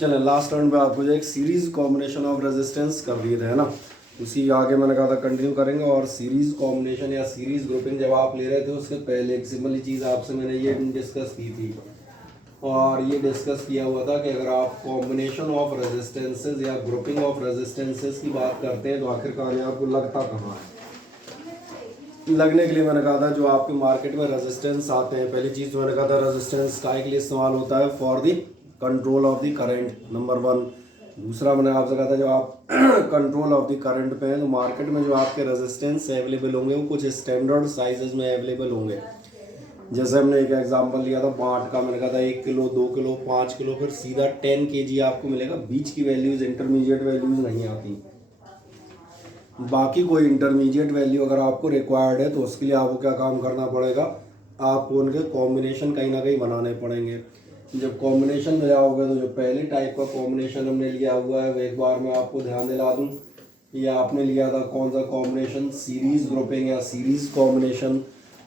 चलो last round में आपको जो एक सीरीज कॉम्बिनेशन ऑफ रेजिस्टेंस कर दिए थे, है ना। उसी आगे मैंने कहा था कंटिन्यू करेंगे। और सीरीज कॉम्बिनेशन या सीरीज ग्रुपिंग जब आप ले रहे थे उसके पहले एक सिंपल चीज़ आपसे मैंने ये डिस्कस की थी, और ये डिस्कस किया हुआ था कि अगर आप कॉम्बिनेशन ऑफ रेजिस्टेंसेज या ग्रुपिंग ऑफ रेजिस्टेंसेज की बात करते हैं तो आखिरकार आपको लगता कहाँ है। लगने के लिए मैंने कहा था जो आपके मार्केट में रेजिस्टेंस आते हैं, पहली चीज़ तो मैंने कहा था रेजिस्टेंस काय के लिए इस्तेमाल होता है, for the control of the current, number one. दूसरा मैंने आपसे कहा था जब आप कंट्रोल ऑफ द करंट पे हैं तो मार्केट में जो आपके रेजिस्टेंस अवेलेबल होंगे वो कुछ स्टैंडर्ड साइजेस में अवेलेबल होंगे। जैसे हमने एक एग्जांपल लिया था बाट का, मैंने कहा था 1 किलो 2 किलो 5 किलो फिर सीधा 10 kg आपको मिलेगा। बीच की वैल्यूज़ इंटरमीडिएट वैल्यूज़ नहीं आती। बाकी कोई इंटरमीडिएट वैल्यू अगर आपको रिक्वायर्ड है तो उसके लिए आपको क्या काम करना पड़ेगा, आपको उनके कॉम्बिनेशन कहीं ना कहीं बनाने पड़ेंगे। जब कॉम्बिनेशन में जाओगे तो जो पहले टाइप का कॉम्बिनेशन हमने लिया हुआ है वो एक बार मैं आपको ध्यान दिला दूं, ये आपने लिया था कौन सा कॉम्बिनेशन, सीरीज ग्रुपिंग या सीरीज कॉम्बिनेशन।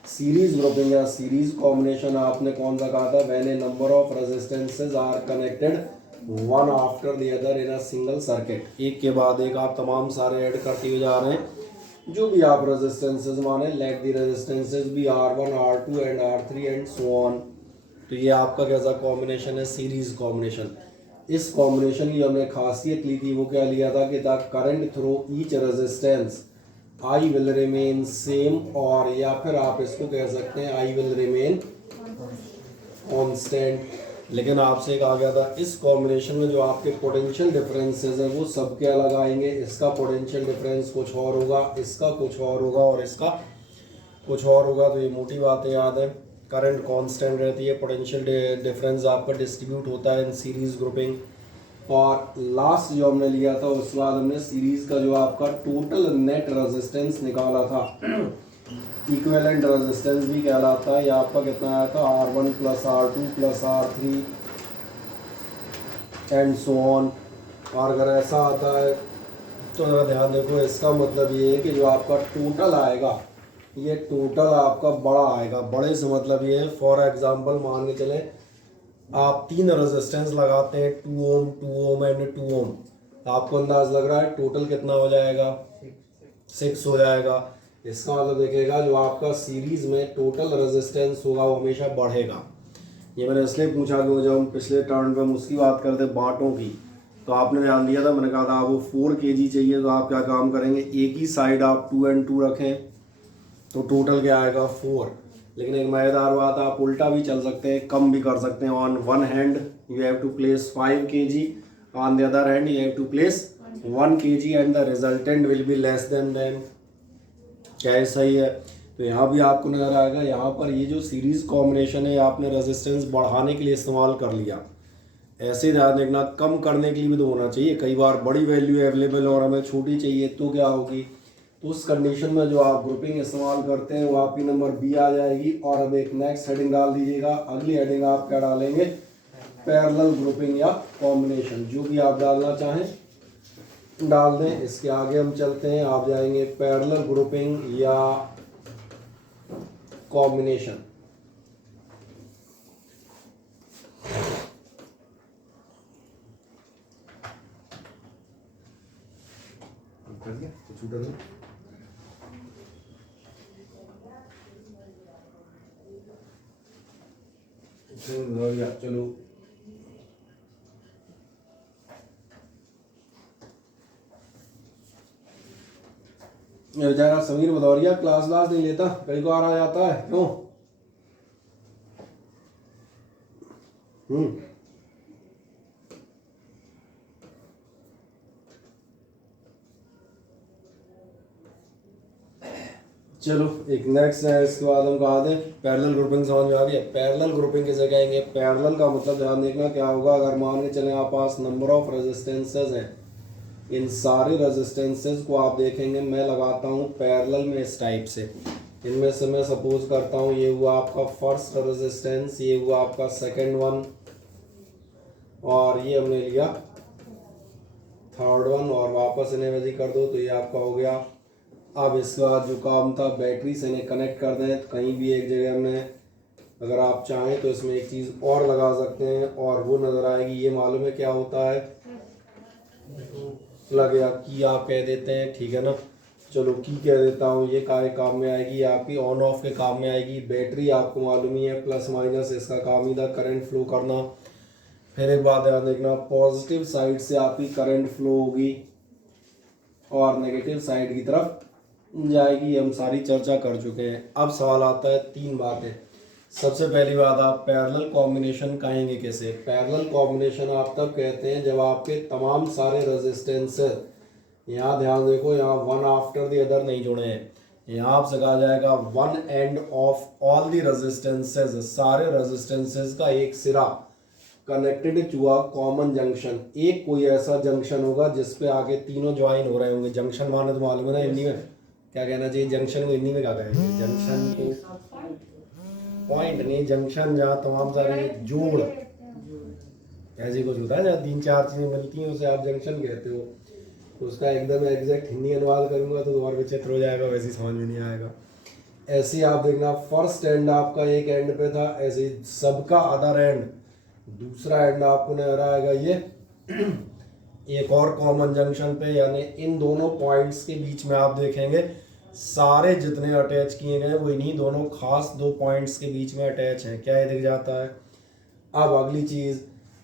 सीरीज ग्रुपिंग या सीरीज कॉम्बिनेशन आपने कौन सा कहा था, when a number of resistances are connected one after the other in a single circuit. एक के बाद एक आप तमाम सारे ऐड करते हुए जा रहे हैं। जो भी आप रेजिस्टेंसेज माने, let the resistances be R1 R2 and R3 and so on. तो ये आपका कैसा कॉम्बिनेशन है, सीरीज कॉम्बिनेशन। इस कॉम्बिनेशन की हमने खासियत ली थी, वो क्या लिया था कि the current through each resistance I will remain same, और या फिर आप इसको कह सकते हैं आई विल रिमेन कांस्टेंट। लेकिन आपसे एक आ गया था इस कॉम्बिनेशन में जो आपके पोटेंशियल डिफरेंसेस हैं वो सबके अलग आएंगे। इसका पोटेंशियल डिफरेंस कुछ और होगा, इसका कुछ और होगा और इसका कुछ और होगा। तो ये मोटी बातें याद है, करंट कांस्टेंट रहती है, पोटेंशियल डिफरेंस आपका डिस्ट्रीब्यूट होता है इन सीरीज ग्रुपिंग। और लास्ट जो हमने लिया था उसके बाद हमने सीरीज का जो आपका टोटल नेट रेजिस्टेंस निकाला था, इक्विवेलेंट रेजिस्टेंस भी कहलाता है। ये आपका कितना आया था, R1 plus R2 plus R3 and so on. और अगर ऐसा आता है तो ज़रा ध्यान देखो, इसका मतलब ये है कि जो आपका टोटल आएगा ये टोटल आपका बड़ा आएगा। बड़े से मतलब ये है, फॉर एग्जांपल मान के चले आप 3 रेजिस्टेंस लगाते हैं, 2 ओम 2 ओम एंड 2 ओम, आपको अंदाज लग रहा है टोटल कितना हो जाएगा, 6 हो जाएगा। इसका मतलब देखिएगा जो आपका सीरीज में टोटल रेजिस्टेंस होगा वो हमेशा बढ़ेगा। ये मैंने इसलिए पूछा कि जब हम पिछले टर्न पे हम उसकी बात करते बाटों की तो आपने ध्यान दिया था, मैंने कहा था आपको 4 kg चाहिए तो आप क्या काम करेंगे, एक ही साइड आप 2 and 2 रखें तो टोटल क्या आएगा 4। लेकिन एक मज़ेदार बात, आप उल्टा भी चल सकते हैं, कम भी कर सकते हैं। On one hand you have to place 5 kg, on the other hand you have to place 1 kg and the resultant will be less than क्या है, सही है। तो यहाँ भी आपको नजर आएगा, यहाँ पर ये जो सीरीज कॉम्बिनेशन है आपने रेजिस्टेंस बढ़ाने के लिए इस्तेमाल कर लिया। ऐसे ध्यान देखना, कम करने के लिए भी तो होना चाहिए। कई बार बड़ी वैल्यू अवेलेबल और हमें छोटी चाहिए तो क्या होगी, तो उस कंडीशन में जो आप ग्रुपिंग इस्तेमाल करते हैं वो आपकी नंबर बी आ जाएगी। और अब एक नेक्स्ट हेडिंग डाल दीजिएगा, अगली हेडिंग आप क्या डालेंगे, पैरेलल ग्रुपिंग या कॉम्बिनेशन, जो भी आप डालना चाहें डाल दें। इसके आगे हम चलते हैं, आप जाएंगे पैरेलल ग्रुपिंग या कॉम्बिनेशन। चलो बेचारा समीर भदौरिया क्लास नहीं लेता, कई बार आ जाता है, क्यों? चलो एक नेक्स्ट है, इसके बाद हम कहा थे पैरेलल ग्रुपिंग समझ में आ गया। पैरेलल ग्रुपिंग किसे कहेंगे, पैरेलल का मतलब ध्यान देखना क्या होगा, अगर मान के चले आप पास नंबर ऑफ रेजिस्टेंसेज हैं, इन सारे रेजिस्टेंसेज को आप देखेंगे मैं लगाता हूँ पैरेलल में इस टाइप से। इनमें से मैं सपोज करता हूँ ये हुआ आपका फर्स्ट रेजिस्टेंस, ये हुआ आपका सेकंड वन, और ये हमने लिया थर्ड वन, और वापस इन्हें वैसे कर दो तो ये आपका हो गया। अब इसके बाद जो काम था बैटरी से इन्हें कनेक्ट कर दें, तो कहीं भी एक जगह में अगर आप चाहें तो इसमें एक चीज़ और लगा सकते हैं और वो नज़र आएगी, ये मालूम है क्या होता है, लग या की आप कह देते हैं, ठीक है ना। चलो की कह देता हूँ, ये काय काम में आएगी, ये आपकी ऑन ऑफ के काम में आएगी। बैटरी आपको मालूम ही है, प्लस माइनस इसका काम ही था करंट फ्लो करना। फिर एक बात ध्यान देखना, पॉजिटिव साइड से आपकी करंट फ्लो होगी और नेगेटिव साइड की तरफ जाएगी। हम सारी चर्चा कर चुके हैं। अब सवाल आता है, तीन बातें। सबसे पहली बात, आप पैरेलल कॉम्बिनेशन कहेंगे कैसे? पैरेलल कॉम्बिनेशन आप तब कहते हैं जब आपके तमाम सारे रेजिस्टेंसेस, यहाँ ध्यान देखो, यहाँ वन आफ्टर द अदर नहीं जुड़े हैं। यहाँ आपसे कहा जाएगा one end of all the resistances, सारे रेजिस्टेंसेस का एक सिरा connected to a common junction. एक कोई ऐसा जंक्शन होगा जिस पे आगे तीनों ज्वाइन हो रहे होंगे। जंक्शन माने तो मालूम है ना हिंदी में क्या कहना चाहिए, जंक्शन को हिंदी में क्या कहेंगे? जंक्शन को पॉइंट नहीं, जंक्शन जहाँ तमाम सारे जोड़ ऐसे कुछ होता है, जहाँ तीन चार चीज़ें मिलती हैं उसे आप जंक्शन कहते हो। तो उसका एकदम एग्जैक्ट हिंदी अनुवाद करूँगा तो और विचित्र हो जाएगा, वैसे ही समझ में नहीं आएगा। ऐसे ही आप देखना, फर्स्ट एंड आपका एक एंड पे था, ऐसे ही सबका अदर एंड दूसरा एंड आपको नजर आएगा ये एक और कॉमन जंक्शन पे। यानी इन दोनों पॉइंट्स के बीच में आप देखेंगे सारे जितने अटैच किए गए वो इन्हीं दोनों खास दो पॉइंट्स के बीच में अटैच हैं। क्या ये दिख जाता है? अब अगली चीज़,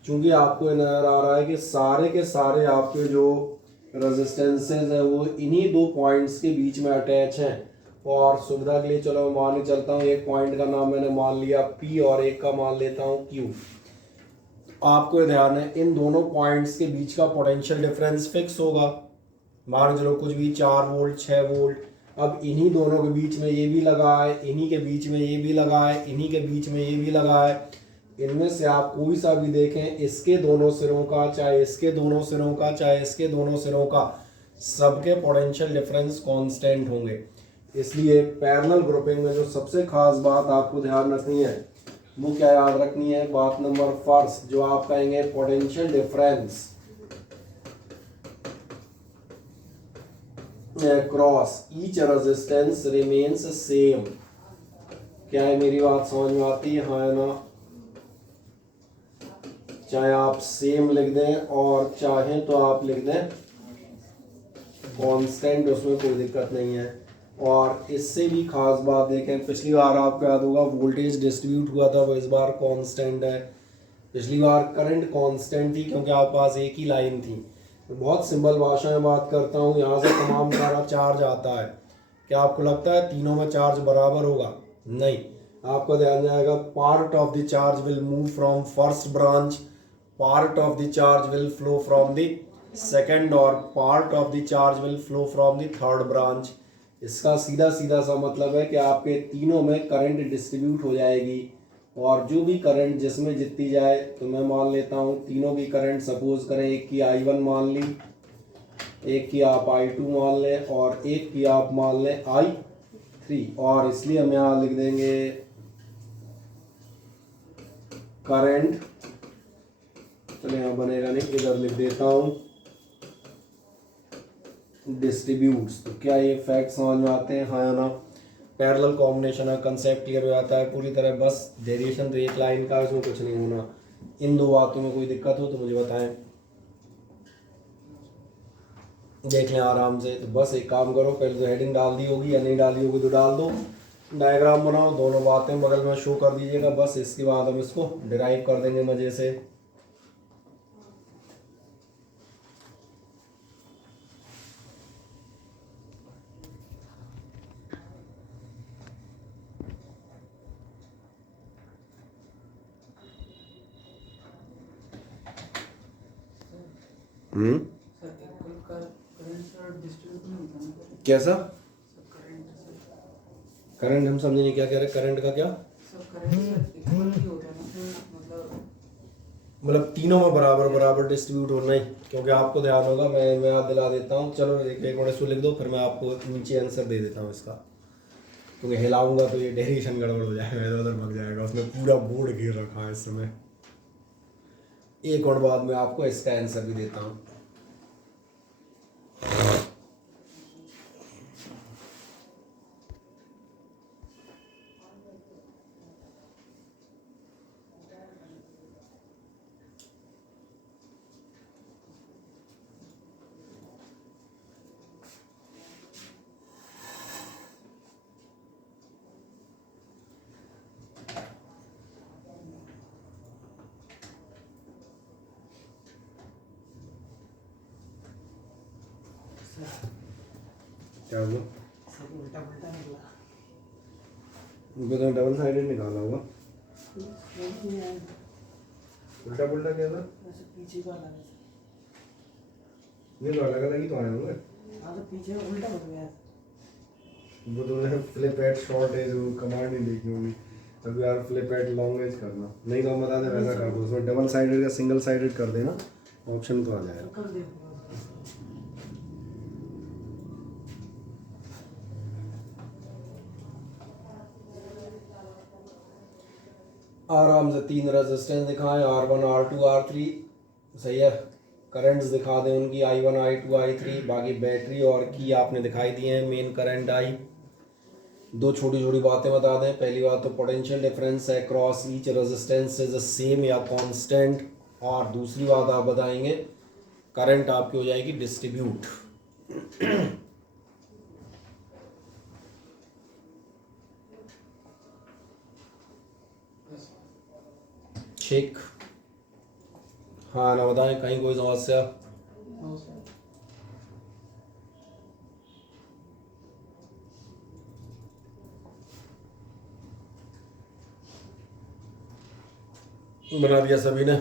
चूंकि आपको नजर आ रहा है कि सारे के सारे आपके जो रेजिस्टेंसेज हैं वो इन्हीं दो पॉइंट्स के बीच में अटैच हैं, और सुविधा के लिए चलो मैं मान के चलता हूँ एक पॉइंट का नाम मैंने मान लिया P और एक का मान लेता हूँ Q। आपको ध्यान है इन दोनों पॉइंट्स के बीच का पोटेंशियल डिफरेंस फिक्स होगा। मान चलो कुछ भी 4 वोल्ट 6 वोल्ट। अब इन्हीं दोनों के बीच में ये भी लगा है, इन्हीं के बीच में ये भी लगा है, इन्हीं के बीच में ये भी लगा है। इनमें से आप कोई सा भी देखें, इसके दोनों सिरों का, चाहे इसके दोनों सिरों का, चाहे इसके दोनों सिरों का, सबके पोटेंशियल डिफरेंस कांस्टेंट होंगे। इसलिए पैरेलल ग्रुपिंग में जो सबसे खास बात आपको ध्यान रखनी है वो क्या याद रखनी है? बात नंबर फर्स्ट जो आप कहेंगे, potential difference across each resistance remains same। क्या है, मेरी बात समझ में आती है? हाँ ना? चाहे आप सेम लिख दें और चाहे तो आप लिख दें कांस्टेंट, उसमें कोई दिक्कत नहीं है। और इससे भी खास बात देखें, पिछली बार आपको याद होगा वोल्टेज डिस्ट्रीब्यूट हुआ था, वो इस बार कांस्टेंट है। पिछली बार करंट कांस्टेंट थी क्योंकि आपके पास एक ही लाइन थी। बहुत सिंपल भाषा में बात करता हूँ, यहाँ से तमाम सारा चार्ज आता है। क्या आपको लगता है तीनों में चार्ज बराबर होगा? नहीं। आपका ध्यान जाएगा, part of the charge will move from first branch, part of the charge will flow from the second, और part of the charge will flow from the third branch. इसका सीधा सीधा सा मतलब है कि आपके तीनों में करंट डिस्ट्रीब्यूट हो जाएगी, और जो भी करंट जिसमें जितनी जाए, तो मैं मान लेता हूँ तीनों की करंट सपोज करें, एक की I1 मान ली, एक की आप I2 मान लें, और एक की आप मान लें I3। और इसलिए हम यहाँ लिख देंगे करंट, चलो यहाँ बनेगा नहीं, इधर लिख देता हूँ डिस्ट्रीब्यूट्स। तो क्या ये फैक्ट समझ में आते हैं? हाँ या ना? पैरेलल कॉम्बिनेशन का कंसेप्ट क्लियर हो जाता है पूरी तरह। बस डेरिएशन तो एक लाइन का, इसमें कुछ नहीं होना। इन दो बातों में कोई दिक्कत हो तो मुझे बताएं, देख लें आराम से। तो बस एक काम करो, पहले तो हेडिंग डाल दी होगी या नहीं डाली होगी तो डाल दो, डायग्राम बनाओ, दोनों बातें बगल में शो कर दीजिएगा। बस इसके बाद हम इसको डिराइव कर देंगे मज़े से। कैसा करंट? हम समझे नहीं, क्या कह रहे? करंट का क्या मतलब? तीनों में बराबर बराबर डिस्ट्रीब्यूट होना ही, क्योंकि आपको ध्यान होगा, मैं याद दिला देता हूँ। चलो एक मिनट इसको लिख दो, फिर मैं आपको नीचे आंसर दे देता हूँ इसका, क्योंकि हिलाऊंगा तो ये डेरिवेशन गड़बड़ हो जाएगा, इधर उधर भाग जाएगा। उसमें पूरा बोर्ड घेर रखा है इस समय। एक और बाद में आपको इसका आंसर भी देता हूँ। क्या हुआ? सब उल्टा पुल्टा निकला। उनको तो डबल साइडेड निकाला होगा। नहीं आया, उल्टा पुल्टा क्या था? वैसे पीछे को अलग है। ये तो अलग अलग ही तो आए होंगे। हाँ तो पीछे को उल्टा हो गया। वो तो फ्लिप एट शॉर्ट है जो कमांड नहीं देखी होगी। तब यार फ्लिप एट लॉन्ग एज करना, नहीं तो हम बता दें वैसा कर दो, उसमें डबल साइडेड का सिंगल साइडेड कर देना, ऑप्शन तो आ जाएगा। कर दे। आराम से 3 रेजिस्टेंस दिखाएं, R1 R2 R3, सही है। करंट्स दिखा दें उनकी I1 I2 I3, बाकी बैटरी और की आपने दिखाई दी हैं, मेन करंट आई। 2 छोटी छोटी बातें बता दें। पहली बात तो पोटेंशियल डिफरेंस है cross each resistance is same या कांस्टेंट, और दूसरी बात आप बताएंगे करंट आपकी हो जाएगी डिस्ट्रीब्यूट। ठीक, हाँ ना बताएं कहीं कोई समस्या? बना दिया सभी ने?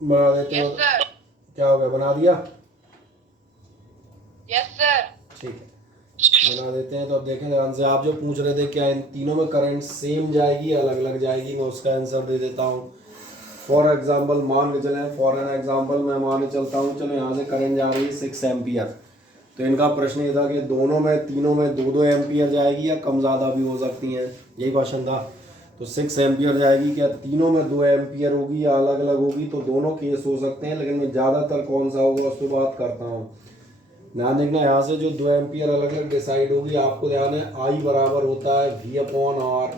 बना देते हो? क्या हो गया, बना दिया? Yes sir. ठीक है, बना देते हैं। तो अब देखें ध्यान से, आप जो पूछ रहे थे क्या इन तीनों में करंट सेम जाएगी अलग अलग जाएगी, मैं उसका आंसर दे देता हूँ। फॉर एग्जांपल मान के चलें, फॉर एन एग्जांपल मैं मान के चलता हूँ, चलो यहाँ से करंट जा रही है 6 एम्पियर। तो इनका प्रश्न ये था कि दोनों में तीनों में 2-2 एम्पियर जाएगी या कम ज़्यादा भी हो सकती हैं, यही क्वेश्चन था। तो 6 एम्पियर जाएगी, क्या तीनों में 2 एम्पियर होगी या अलग अलग होगी? तो दोनों केस हो सकते हैं, लेकिन मैं ज़्यादातर कौन सा होगा उस पर बात करता हूँ। ध्यान देखना, यहाँ से जो 2 एम्पियर अलग अलग डिसाइड होगी, आपको ध्यान है I बराबर होता है V/R।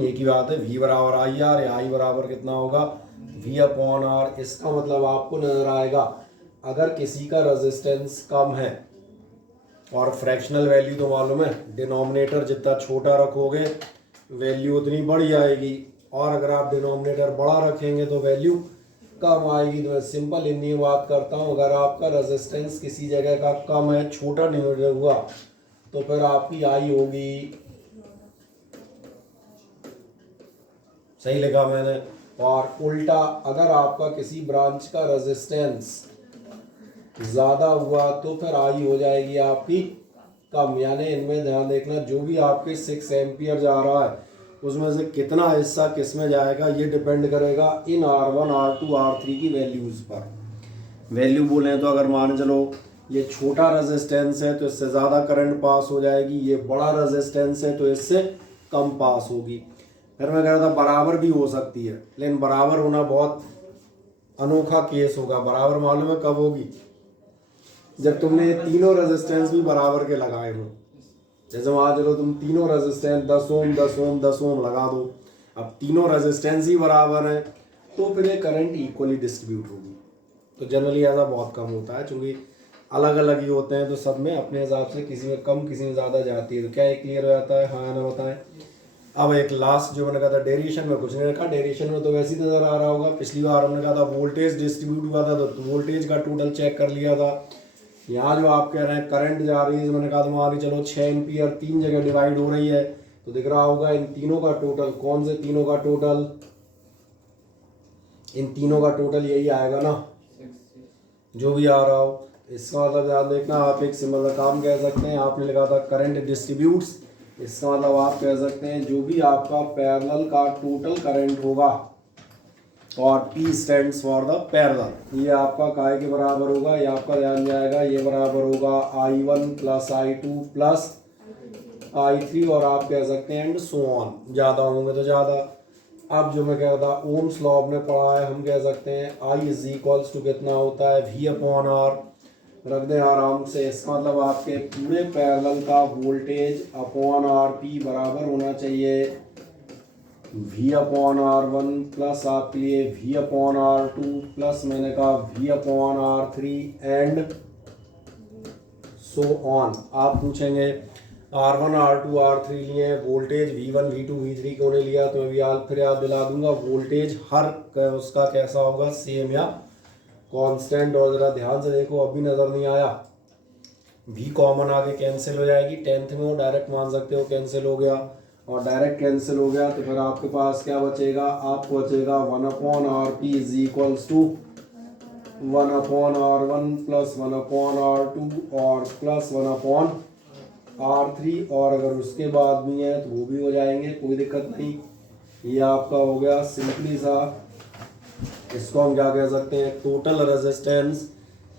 एक ही बात है, V बराबर IR या I बराबर कितना होगा V/R। इसका मतलब आपको नजर आएगा अगर किसी का रेजिस्टेंस कम है और फ्रैक्शनल वैल्यू तो मालूम है, डिनोमिनेटर जितना छोटा रखोगे वैल्यू उतनी बढ़ जाएगी, और अगर आप डिनोमिनेटर बड़ा रखेंगे तो वैल्यू कम आएगी। तो मैं सिंपल हिंदी में बात करता हूँ, अगर आपका रेजिस्टेंस किसी जगह का कम है, छोटा डिनोमिनेटर हुआ, तो फिर आपकी आई होगी, सही लिखा मैंने। और उल्टा, अगर आपका किसी ब्रांच का रेजिस्टेंस ज़्यादा हुआ तो फिर आई हो जाएगी आपकी कम। यानी इनमें ध्यान देखना, जो भी आपके 6 एम्पियर जा रहा है उसमें से कितना हिस्सा किस में जाएगा ये डिपेंड करेगा इन R1 R2 R3 की वैल्यूज़ पर। वैल्यू बोले तो अगर मान चलो ये छोटा रेजिस्टेंस है तो इससे ज़्यादा करंट पास हो जाएगी, ये बड़ा रेजिस्टेंस है तो इससे कम पास होगी। फिर मैं कह रहा था बराबर भी हो सकती है, लेकिन बराबर होना बहुत अनोखा केस होगा। बराबर मालूम है कब होगी? जब तुमने तीनों रेजिस्टेंस भी बराबर के लगाए हो। जैसे मान चलो तुम तीनों रेजिस्टेंस 10 ओम 10 ओम 10 ओम लगा दो, अब तीनों रेजिस्टेंस ही बराबर हैं तो फिर ये करंट इक्वली डिस्ट्रीब्यूट होगी। तो जनरली ऐसा बहुत कम होता है, क्योंकि अलग अलग ही होते हैं तो सब में अपने हिसाब से किसी में कम किसी में ज़्यादा जाती है। तो क्या ये क्लियर हो जाता है? हाँ ना बताएं। अब एक लास्ट जो मैंने कहा था डेरिएशन में कुछ नहीं रखा, डेरिएशन में तो वैसे ही नज़र आ रहा होगा। पिछली बार हमने कहा था वोल्टेज डिस्ट्रीब्यूट हुआ था तो वोल्टेज का टोटल चेक कर लिया था। यहाँ जो आप कह रहे हैं करंट जा रही है, मैंने कहा था मान चलो 6 एम्पियर 3 जगह डिवाइड हो रही है, तो दिख रहा होगा इन तीनों का टोटल। कौन से तीनों का टोटल? इन तीनों का टोटल यही आएगा ना, जो भी आ रहा हो। इसका मतलब ध्यान देखना, आप एक सिंपल काम कह सकते हैं, आपने लिखा था करंट डिस्ट्रीब्यूट्स, इसका मतलब आप कह सकते हैं जो भी आपका पैरेलल का टोटल करंट होगा, और P stands for the parallel, ये आपका काय के बराबर होगा, ये आपका ध्यान जाएगा, ये बराबर होगा I1 plus I2 plus I3, और आप कह सकते हैं एंड सो ऑन, ज़्यादा होंगे तो ज़्यादा। अब जो मैं कह रहा था ओम्स लॉ आपने पढ़ा है, हम कह सकते हैं I इज इक्वल्स टू कितना होता है V/R, रख दें आराम से। इसका मतलब आपके पूरे पैरेलल का वोल्टेज अपॉन RP बराबर होना चाहिए V/R1 प्लस आपके लिए V/R2 प्लस मैंने कहा V/R3 एंड सो ऑन। आप पूछेंगे R1 R2 R3 लिए हैं, वोल्टेज V1 V2 V3 क्यों नहीं लिया, तो मैं भी फिर याद दिला दूंगा। वोल्टेज हर उसका कैसा होगा, सेम या कांस्टेंट। और ज़रा ध्यान से देखो, अभी नज़र नहीं आया, V कॉमन आगे कैंसिल हो जाएगी, 10th में वो डायरेक्ट मान सकते हो कैंसिल हो गया, और डायरेक्ट कैंसिल हो गया तो फिर आपके पास क्या बचेगा, आपको बचेगा 1/RP is equals to 1/R1 plus 1/R2 और प्लस 1/R3। और अगर उसके बाद भी है तो वो भी हो जाएंगे, कोई दिक्कत नहीं। ये आपका हो गया सिंपली सा, इसको हम क्या कह सकते हैं, टोटल रेजिस्टेंस।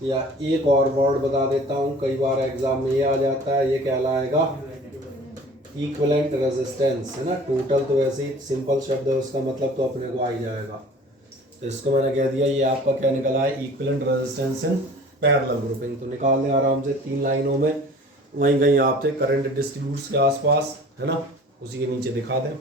या एक और वर्ड बता देता हूँ, कई बार एग्जाम में ये आ जाता है, ये कहलाएगा इक्विवेलेंट रेजिस्टेंस, है ना। टोटल तो वैसे ही सिंपल शब्द है, उसका मतलब तो अपने को आ ही जाएगा। तो इसको मैंने कह दिया, ये आपका क्या निकला है, equivalent resistance in parallel grouping. तो निकाल दें आराम से 3 लाइनों में, वहीं कहीं आप थे करंट डिस्ट्रीब्यूट्स के आसपास, है ना, उसी के नीचे दिखा दें।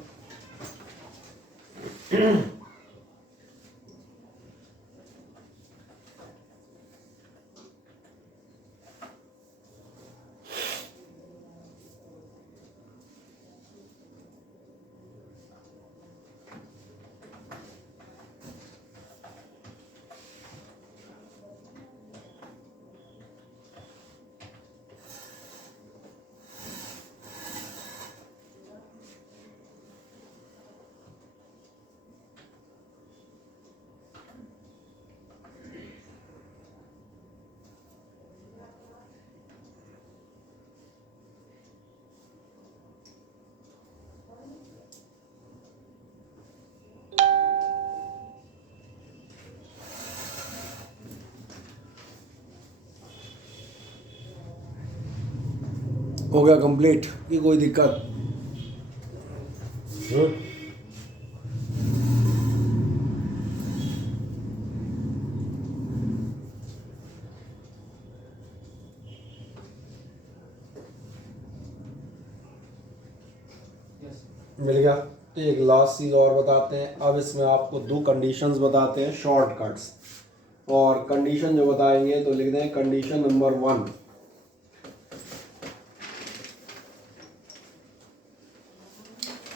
हो गया कंप्लीट, ये कोई दिक्कत? मिल गया। तो एक लास्ट चीज़ और बताते हैं, अब इसमें आपको 2 कंडीशंस बताते हैं, शॉर्टकट्स। और कंडीशन जो बताएंगे तो लिख दें कंडीशन नंबर 1,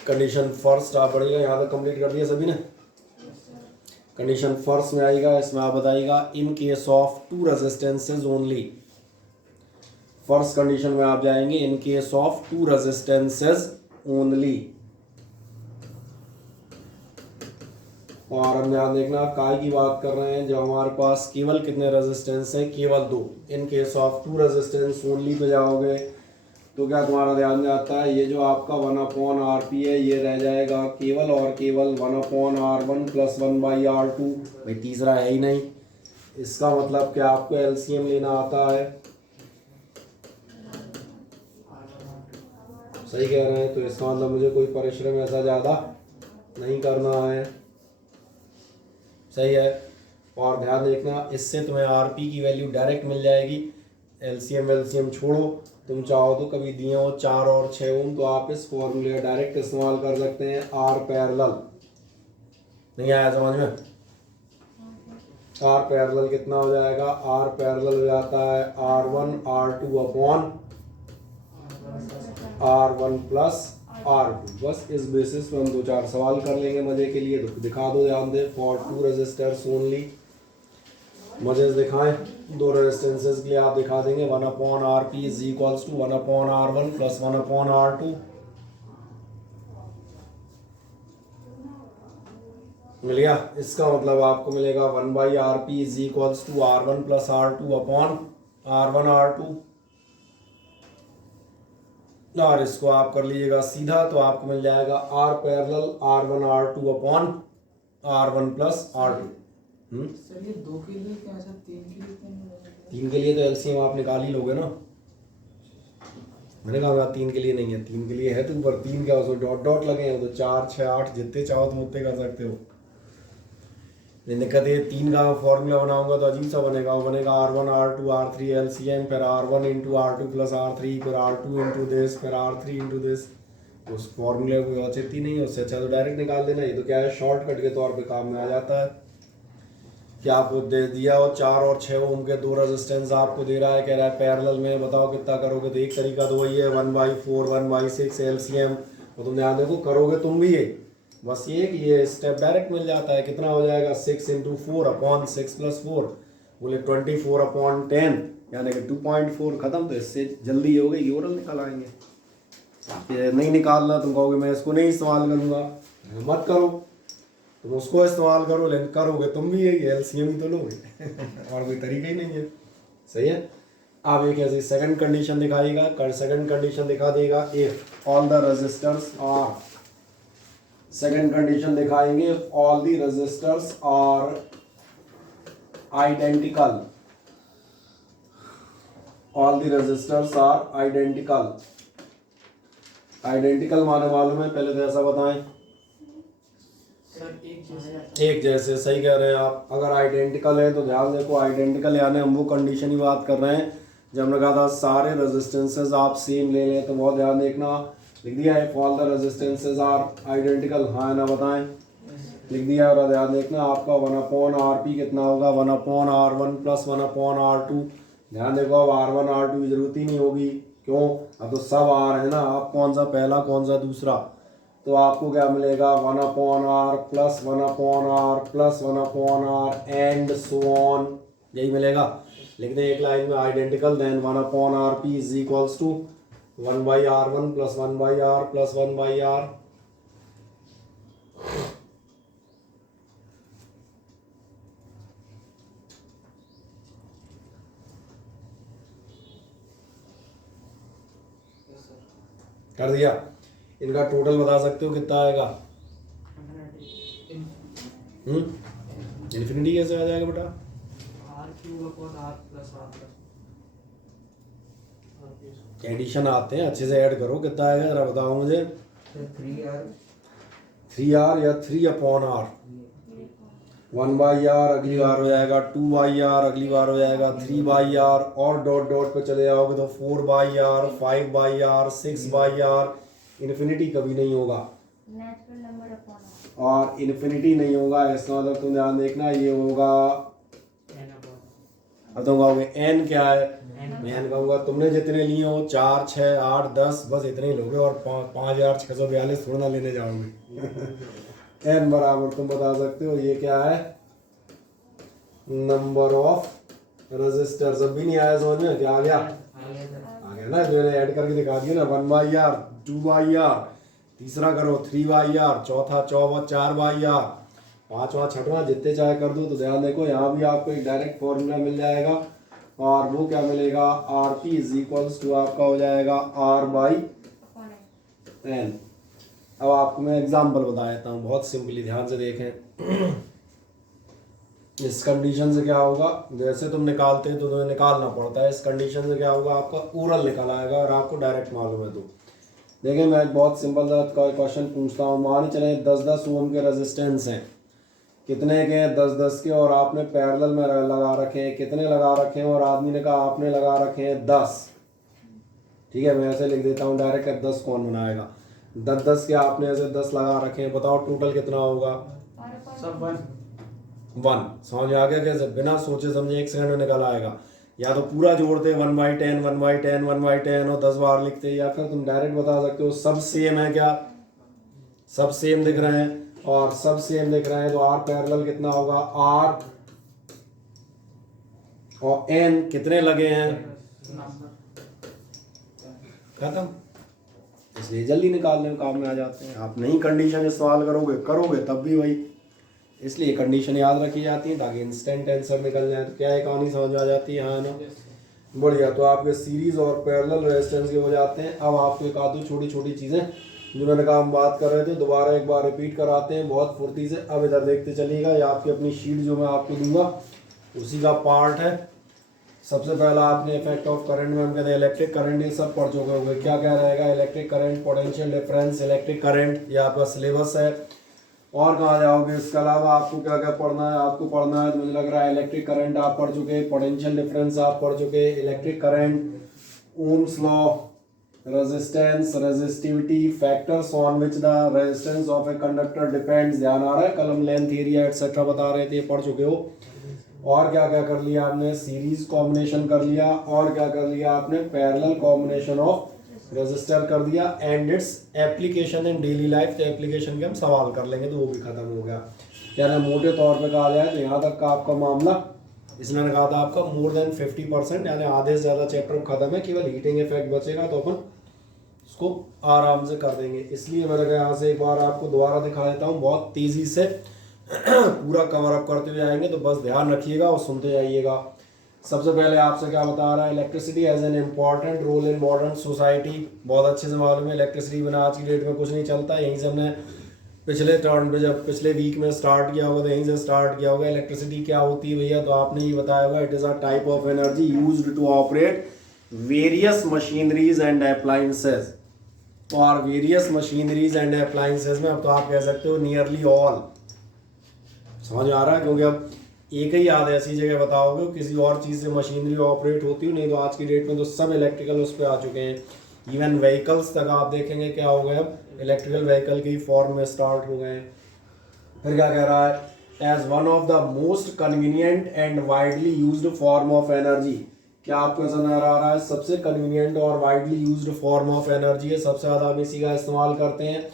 कंडीशन फर्स्ट आप पढ़िएगा, यहाँ तक कंप्लीट कर दिया सभी ने। कंडीशन फर्स्ट में आएगा, इसमें आप बताइएगा in case of 2 resistances only. First condition में आप जाएंगे in case of 2 resistances only. और हम ध्यान देखना काय की बात कर रहे हैं, जब हमारे पास केवल कितने रेजिस्टेंस है, केवल 2। In case of 2 resistance only pay जाओगे तो क्या तुम्हारा ध्यान जाता है, ये जो आपका 1/RP है ये रह जाएगा केवल और केवल 1/R1 प्लस 1/R2। भाई तीसरा है ही नहीं। इसका मतलब क्या आपको एलसीएम लेना आता है, सही कह रहे हैं। तो इसका मतलब मुझे कोई परिश्रम ऐसा ज़्यादा नहीं करना है, सही है। और ध्यान देखना, इससे तुम्हें आरपी की वैल्यू डायरेक्ट मिल जाएगी। एलसीएम छोड़ो, तुम चाहो तो कभी दिए हो 4 और 6 ओम तो आप इस फॉर्मूले डायरेक्ट इस्तेमाल कर सकते हैं, आर पैरेलल। नहीं आया समझ में? आर पैरेलल कितना हो जाएगा, आर पैरेलल हो जाता है R1 R2 upon R1 plus R2। बस इस बेसिस पे हम 2-4 सवाल कर लेंगे मजे के लिए। तो दिखा दो, ध्यान दे, फॉर 2 रेजिस्टर्स ओनली। मजे से दिखाएं, 2 रेजिस्टेंसेस के लिए आप दिखा देंगे 1/RP is equals to 1/R1 plus 1/R2। मिल गया। इसका मतलब आपको मिलेगा 1/RP is equals to R1 plus R2 upon R1 R2। और इसको आप कर लीजिएगा सीधा, तो आपको मिल जाएगा R parallel R1 R2 upon R1 plus R2। Sir ये 2 के लिए क्या, सर 3 के लिए क्या नहीं होगा? 3 के लिए तो एलसीएम आप निकाल ही लोगे ना। मैंने कहा 3 के लिए नहीं है, 3 के लिए है तो ऊपर 3 क्या उसमें डॉट डॉट लगे हैं, तो 4 6 8 जितने चाहो तुम उतने कर सकते हो। लेकिन दिक्कत ये 3 का फॉर्मूला बनाऊंगा तो अजीब सा बनेगा। वो बनेगा R1 R2 R3 एलसीएम, फिर R1 into R2 plus R3, फिर R2 इंटू दिस, फिर R3 इंटू दिस। उस फॉर्मूले को औचित्य नहीं है, उससे अच्छा तो डायरेक्ट निकाल देना। ये तो क्या है, शॉर्टकट के तौर पे काम में आ जाता है। क्या आपको दे दिया हो 4 और 6 ओम के 2 रेजिस्टेंस आपको दे रहा है, कह रहा है पैरेलल में बताओ कितना करोगे। तो एक तरीका तो वही है 1/4 1/6 एलसीएम, और तुम ध्यान देखो करोगे तुम भी ये, बस ये कि ये स्टेप डायरेक्ट मिल जाता है। कितना हो जाएगा 6 × 4 अपॉन 6 + 4 बोले 24/10 यानी कि 2.4 खत्म। तो इससे जल्दी हो गई, ओरल निकल आएंगे। ये नहीं निकालना तुम कहोगे मैं इसको नहीं इस्तेमाल करूँगा, मत करो, तुम उसको इस्तेमाल करो, लेकिन करोगे तुम भी यही एलसीएम ही तो लोगे और कोई तरीका ही नहीं है। सही है। अब एक ऐसी सेकंड कंडीशन दिखाएगा, सेकंड कंडीशन दिखा देगा if all the resistors are, second condition दिखाएंगे all the resistors are identical, all the resistors are identical. Identical माने मालूम है, पहले तो ऐसा बताएं। सर एक जैसे सही कह रहे हैं आप। अगर आइडेंटिकल है तो ध्यान देखो, आइडेंटिकल यानी हम वो कंडीशन की बात कर रहे हैं जब हमने कहा था सारे रेजिस्टेंसेस आप सेम ले लें। तो बहुत ध्यान देखना, लिख दिया है all the resistances are identical, हाँ ना बताएं, लिख दिया। और ध्यान देखना आपका 1/RP कितना होगा 1/R1 + 1/R2। ध्यान देखो अब R1 R2 की जरूरत ही नहीं होगी, क्यों, अब तो सब R है ना, आप कौन सा पहला कौन सा दूसरा। तो आपको क्या मिलेगा 1/R + 1/R + 1/R and so on, यही मिलेगा। लिख दें एक लाइन में identical, then 1/RP = 1/R1 + 1/R + 1/R। कर दिया। इनका टोटल बता सकते हो कितना आएगा? इन्फिनिटी कैसे आ जाएगा बेटा? एडिशन आते हैं, अच्छे से ऐड करो, कितना आएगा जरा बताओ मुझे। 3R या 3/R, 1/R अगली बार हो जाएगा, 2/R अगली बार हो जाएगा, 3/R और डॉट डॉट पे चले जाओगे तो 4/R 5/R 6/R। इन्फिनिटी कभी नहीं होगा और इन्फिनिटी नहीं होगा, इसका मतलब तुम ध्यान देखना ये होगा। अब तुम कहोगे एन क्या है, मैं एन कहूँगा तुमने जितने लिए हो 4 6 8 10 बस इतने ही लोगे और 5642 थोड़ा ना लेने जाओगे एन बराबर तुम बता सकते हो ये क्या है, नंबर ऑफ रेजिस्टर्स। अब भी नहीं आया समझ में, क्या आ गया? आ गया ना, मैंने ऐड करके दिखा दिया ना, 1/R 2/R, तीसरा करो 3/R, चौथा 4/R, पांचवा छठवां जितने चाहे कर दो। तो ध्यान देखो यहाँ भी आपको एक डायरेक्ट फॉर्मूला मिल जाएगा और वो क्या मिलेगा, RP = आपका हो जाएगा R/N। अब आपको मैं एग्जाम्पल बता देता हूँ बहुत सिंपली, ध्यान से देखें। इस कंडीशन से क्या होगा, जैसे तुम निकालते हैं तो तुम्हें निकालना पड़ता है, इस कंडीशन से क्या होगा आपका ओरल निकल आएगा और आपको डायरेक्ट मालूम है। तो देखिए मैं एक बहुत सिंपल सा क्वेश्चन पूछता हूँ, मान चले 10-10 ओम के रेजिस्टेंस हैं, कितने के हैं 10-10 के, और आपने पैरेलल में लगा रखे हैं, कितने लगा रखे हैं, और आदमी ने कहा आपने लगा रखे हैं 10। ठीक है, मैं ऐसे लिख देता हूँ डायरेक्ट, 10 कौन बनाएगा, 10-10 के आपने ऐसे 10 लगा रखे हैं, बताओ टोटल कितना होगा? सब 1। समझ आ गया कैसे, बिना सोचे समझे 1 सेकंड में निकल आएगा। या तो पूरा जोड़ते 1/10 1/10 1/10 और 10 बार लिखते, या फिर तुम डायरेक्ट बता सकते हो सब सेम है क्या, सब सेम दिख रहे हैं, और सब सेम दिख रहे हैं तो R पैरेलल कितना होगा, R और N कितने लगे हैं, खत्म। इसलिए जल्दी निकालने में काम में आ जाते हैं। आप नहीं कंडीशन इस्तेमाल करोगे तब भी वही, इसलिए कंडीशन याद रखी जाती है ताकि इंस्टेंट आंसर निकल जाए। तो क्या एक कहानी समझ में आ जाती है, हाँ ना, बढ़िया। तो आपके सीरीज और पैरेलल रेजिस्टेंस के हो जाते हैं। अब आपको एक आधी छोटी छोटी चीज़ें जो मैंने कहा हम बात कर रहे थे, दोबारा एक बार रिपीट कराते हैं बहुत फुर्ती से। अब इधर देखते चलिएगा, ये आपकी अपनी शीट जो मैं आपको दूंगा उसी का पार्ट है। सबसे पहला आपने इफेक्ट ऑफ करंट में हम कहते हैं इलेक्ट्रिक करंट, ये सब पढ़ चुके होंगे। क्या क्या रहेगा, electric current, potential difference, electric current, ये आपका सिलेबस है। और कहाँ जाओगे, इसके अलावा आपको क्या क्या पढ़ना है, आपको पढ़ना है तो मुझे लग रहा है इलेक्ट्रिक करंट आप पढ़ चुके, पोटेंशियल डिफरेंस आप पढ़ चुके, electric current, Ohm's law, resistance, resistivity, factors on which the resistance of a conductor depends, ध्यान आ रहा है, कलम लेंथ एरिया एटसेट्रा बता रहे थे, पढ़ चुके हो। और क्या क्या कर लिया आपने, सीरीज कॉम्बिनेशन कर लिया, और क्या कर लिया आपने, पैरेलल कॉम्बिनेशन ऑफ रेजिस्टर कर दिया, and its application in daily life. तो एप्लीकेशन के हम सवाल कर लेंगे तो वो भी खत्म हो गया। यानी मोटे तौर पे कहा जाए तो यहाँ तक का आपका मामला, इसने कहा था आपका मोर देन 50%, यानी आधे से ज़्यादा चैप्टर खत्म है, केवल हीटिंग इफेक्ट बचेगा तो अपन उसको आराम से कर देंगे। इसलिए मैंने कहा यहाँ से एक बार आपको दोबारा दिखा देता हूँ, बहुत तेज़ी से पूरा कवर अप करते हुए आएंगे, तो बस ध्यान रखिएगा और सुनते जाइएगा। सबसे पहले आपसे क्या बता रहा है, electricity as an important role in modern society. बहुत अच्छे से मालूम है इलेक्ट्रिसिटी बिना आज की डेट में कुछ नहीं चलता। यहीं से हमने पिछले टर्न पे जब पिछले वीक में स्टार्ट किया होगा तो यहीं से स्टार्ट किया होगा। इलेक्ट्रिसिटी क्या होती है भैया, तो आपने ये बताया होगा, it is a type of energy used to operate various machineries and appliances. और वेरियस मशीनरीज एंड अप्लायंसेज में अब तो आप कह सकते हो नियरली ऑल, समझ आ रहा है, क्योंकि अब एक ही याद ऐसी जगह बताओगे किसी और चीज़ से मशीनरी ऑपरेट होती हो, नहीं तो आज की डेट में तो सब इलेक्ट्रिकल उस पर आ चुके हैं। इवन व्हीकल्स तक आप देखेंगे क्या हो गए, अब इलेक्ट्रिकल व्हीकल की फॉर्म में स्टार्ट हो गए। फिर क्या कह रहा है, as one of the most convenient and widely used form of energy. क्या आपको नजर आ रहा है, सबसे कन्वीनियंट और widely used form of energy है, सबसे ज़्यादा हम इसी का इस्तेमाल करते हैं।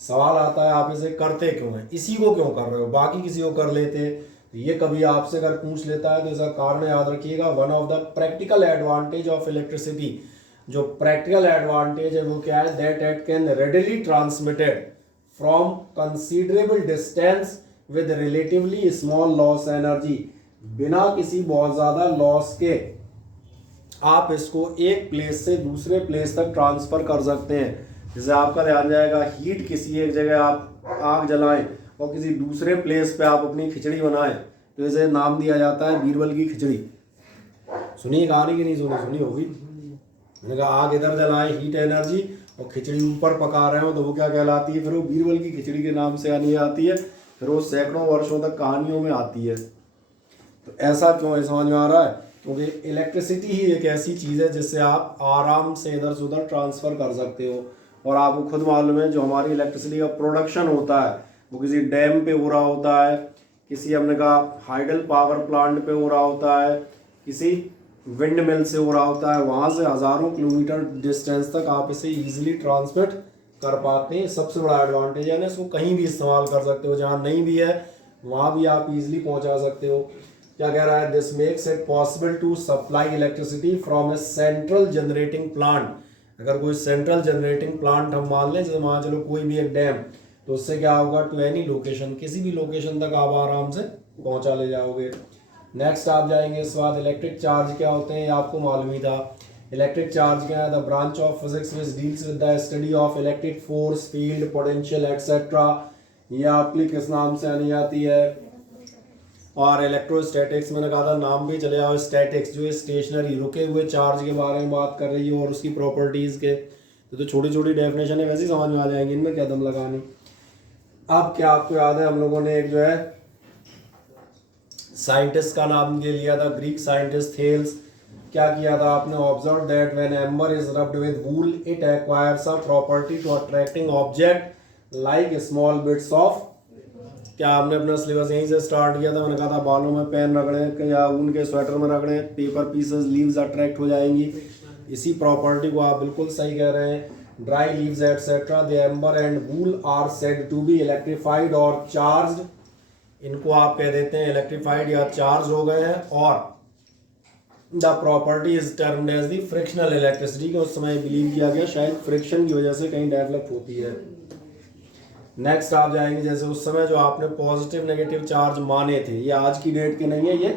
सवाल आता है आप इसे करते क्यों हैं, इसी को क्यों कर रहे हो, बाकी किसी को कर लेते। तो ये कभी आपसे अगर पूछ लेता है तो इसका कारण याद रखिएगा, one of the practical advantage of electricity. जो प्रैक्टिकल एडवांटेज है वो क्या है, that it can readily transmitted from considerable distance with relatively small loss energy. बिना किसी बहुत ज़्यादा लॉस के आप इसको एक प्लेस से दूसरे प्लेस तक ट्रांसफ़र कर सकते हैं। जैसे आपका ध्यान जाएगा, हीट किसी एक जगह आप आग जलाएं और किसी दूसरे प्लेस पे आप अपनी खिचड़ी बनाएं, तो इसे नाम दिया जाता है बीरबल की खिचड़ी। सुनिए कहानी की नहीं सुनी, सुनी होगी। मैंने कहा आग इधर जलाएं, हीट एनर्जी, और खिचड़ी ऊपर पका रहे हो तो वो क्या कहलाती है, फिर वो बीरबल की खिचड़ी के नाम से आनी आती है, फिर वो सैकड़ों वर्षों तक कहानियों में आती है। तो ऐसा क्यों है, समझ में आ रहा है, क्योंकि इलेक्ट्रिसिटी ही एक ऐसी चीज़ है जिससे आप आराम से इधर से उधर ट्रांसफ़र कर सकते हो। और आपको खुद मालूम है जो हमारी इलेक्ट्रिसिटी का प्रोडक्शन होता है वो किसी डैम पे हो रहा होता है, किसी हमने कहा हाइडल पावर प्लांट पे हो रहा होता है, किसी विंड मिल से हो रहा होता है। वहाँ से हज़ारों किलोमीटर डिस्टेंस तक आप इसे ईजिली ट्रांसमिट कर पाते हैं। सबसे बड़ा एडवांटेज है ना, इसको कहीं भी इस्तेमाल कर सकते हो, जहाँ नहीं भी है वहाँ भी आप इजीली पहुँचा सकते हो। क्या कह रहा है, this makes it possible to supply electricity from a central generating plant. अगर कोई सेंट्रल जनरेटिंग प्लांट हम मान लें, जैसे मान चलो कोई भी एक डैम, तो उससे क्या होगा, टू एनी लोकेशन, किसी भी लोकेशन तक आप आराम से पहुंचा ले जाओगे। नेक्स्ट आप जाएंगे इस बाद इलेक्ट्रिक चार्ज क्या होते हैं, ये आपको मालूम ही था। इलेक्ट्रिक चार्ज क्या है, the branch of physics which deals with the study of electric force, field, potential etcetera. ये आपकी किस नाम से आनी जाती है, और इलेक्ट्रोस्टैटिक्स मैंने कहा था नाम भी चले आओ, स्टैटिक्स जो स्टेशनरी रुके हुए चार्ज के बारे में बात कर रही है और उसकी प्रॉपर्टीज़ के। तो छोटी छोटी डेफिनेशन है, वैसे ही समझ में आ जाएंगी, इनमें क्या दम लगानी। अब क्या आपको याद है, हम लोगों ने एक जो है साइंटिस्ट का नाम ले लिया था, ग्रीक साइंटिस्ट थेल्स। क्या किया था आपने, observe that when amber is rubbed with wool it acquires a property to attracting object like small bits of. क्या आपने अपना सिलेबस यहीं से स्टार्ट किया था, मैंने कहा था बालों में पेन रगड़े या ऊन के स्वेटर में रगड़े, पेपर पीसेस लीव्स अट्रैक्ट हो जाएंगी। इसी प्रॉपर्टी को आप बिल्कुल सही कह रहे हैं। Dry leaves etcetera the amber and wool are said to be electrified और चार्ज्ड। इनको आप कह देते हैं इलेक्ट्रीफाइड या चार्ज हो गए हैं। और the property is termed as the frictional electricity, को उस समय बिलीव किया गया शायद फ्रिक्शन की वजह से कहीं डेवलप होती है। नेक्स्ट आप जाएंगे, जैसे उस समय जो आपने पॉजिटिव नेगेटिव चार्ज माने थे, ये आज की डेट के नहीं है, ये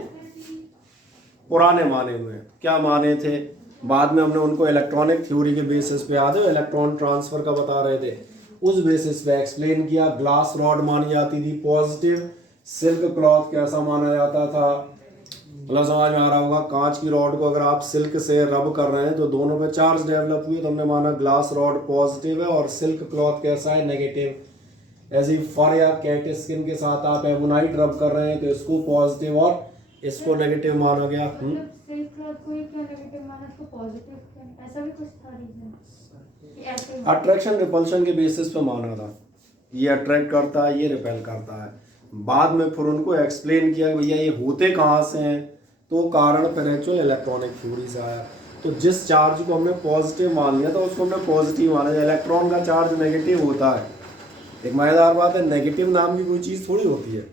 पुराने माने हुए हैं। क्या माने थे, बाद में हमने उनको इलेक्ट्रॉनिक थ्योरी के बेसिस पे, याद है इलेक्ट्रॉन ट्रांसफर का बता रहे थे, उस बेसिस पे एक्सप्लेन किया। ग्लास रॉड मानी जाती थी पॉजिटिव, सिल्क क्लॉथ कैसा माना जाता था, मतलब समझ में आ रहा होगा। कांच की रॉड को अगर आप सिल्क से रब कर रहे हैं तो दोनों पे चार्ज डेवलप हुई, तो हमने माना ग्लास रॉड पॉजिटिव है और सिल्क क्लॉथ कैसा है, नेगेटिव। ऐसे ही फर या कैट स्किन के साथ आप एमोनाइट रब कर रहे हैं तो इसको पॉजिटिव और इसको नेगेटिव माना गया। सिल्क क्लॉथ को ही क्यों नेगेटिव माना, इसको पॉजिटिव क्यों, ऐसा भी कुछ था रीजन कि ऐसे अट्रैक्शन रिपल्शन के बेसिस पे माना था, ये अट्रैक्ट करता है, ये रिपेल करता है। बाद में फिर उनको एक्सप्लेन किया कि भैया ये होते कहाँ से हैं, तो कारण फिर एक्चुअल इलेक्ट्रॉनिक थ्योरी से आया। तो जिस चार्ज को हमने पॉजिटिव मान लिया था उसको हमने पॉजिटिव माना। इलेक्ट्रॉन का चार्ज नेगेटिव होता है, एक मज़ेदार बात है, नेगेटिव नाम की कोई चीज़ थोड़ी होती है।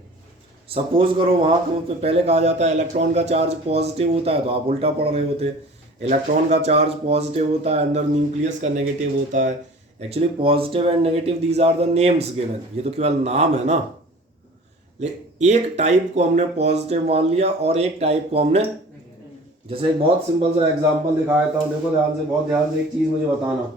सपोज करो वहाँ तो पहले कहा जाता है इलेक्ट्रॉन का चार्ज पॉजिटिव होता है, तो आप उल्टा पढ़ रहे होते। इलेक्ट्रॉन का चार्ज पॉजिटिव होता है, अंदर न्यूक्लियस का नेगेटिव होता है। Actually positive and negative these are the names given, ये तो केवल नाम है ना। एक टाइप को हमने पॉजिटिव मान लिया और एक टाइप को हमने, जैसे एक बहुत सिंपल सा एग्जांपल दिखाया था, देखो ध्यान से, बहुत ध्यान से एक चीज मुझे बताना।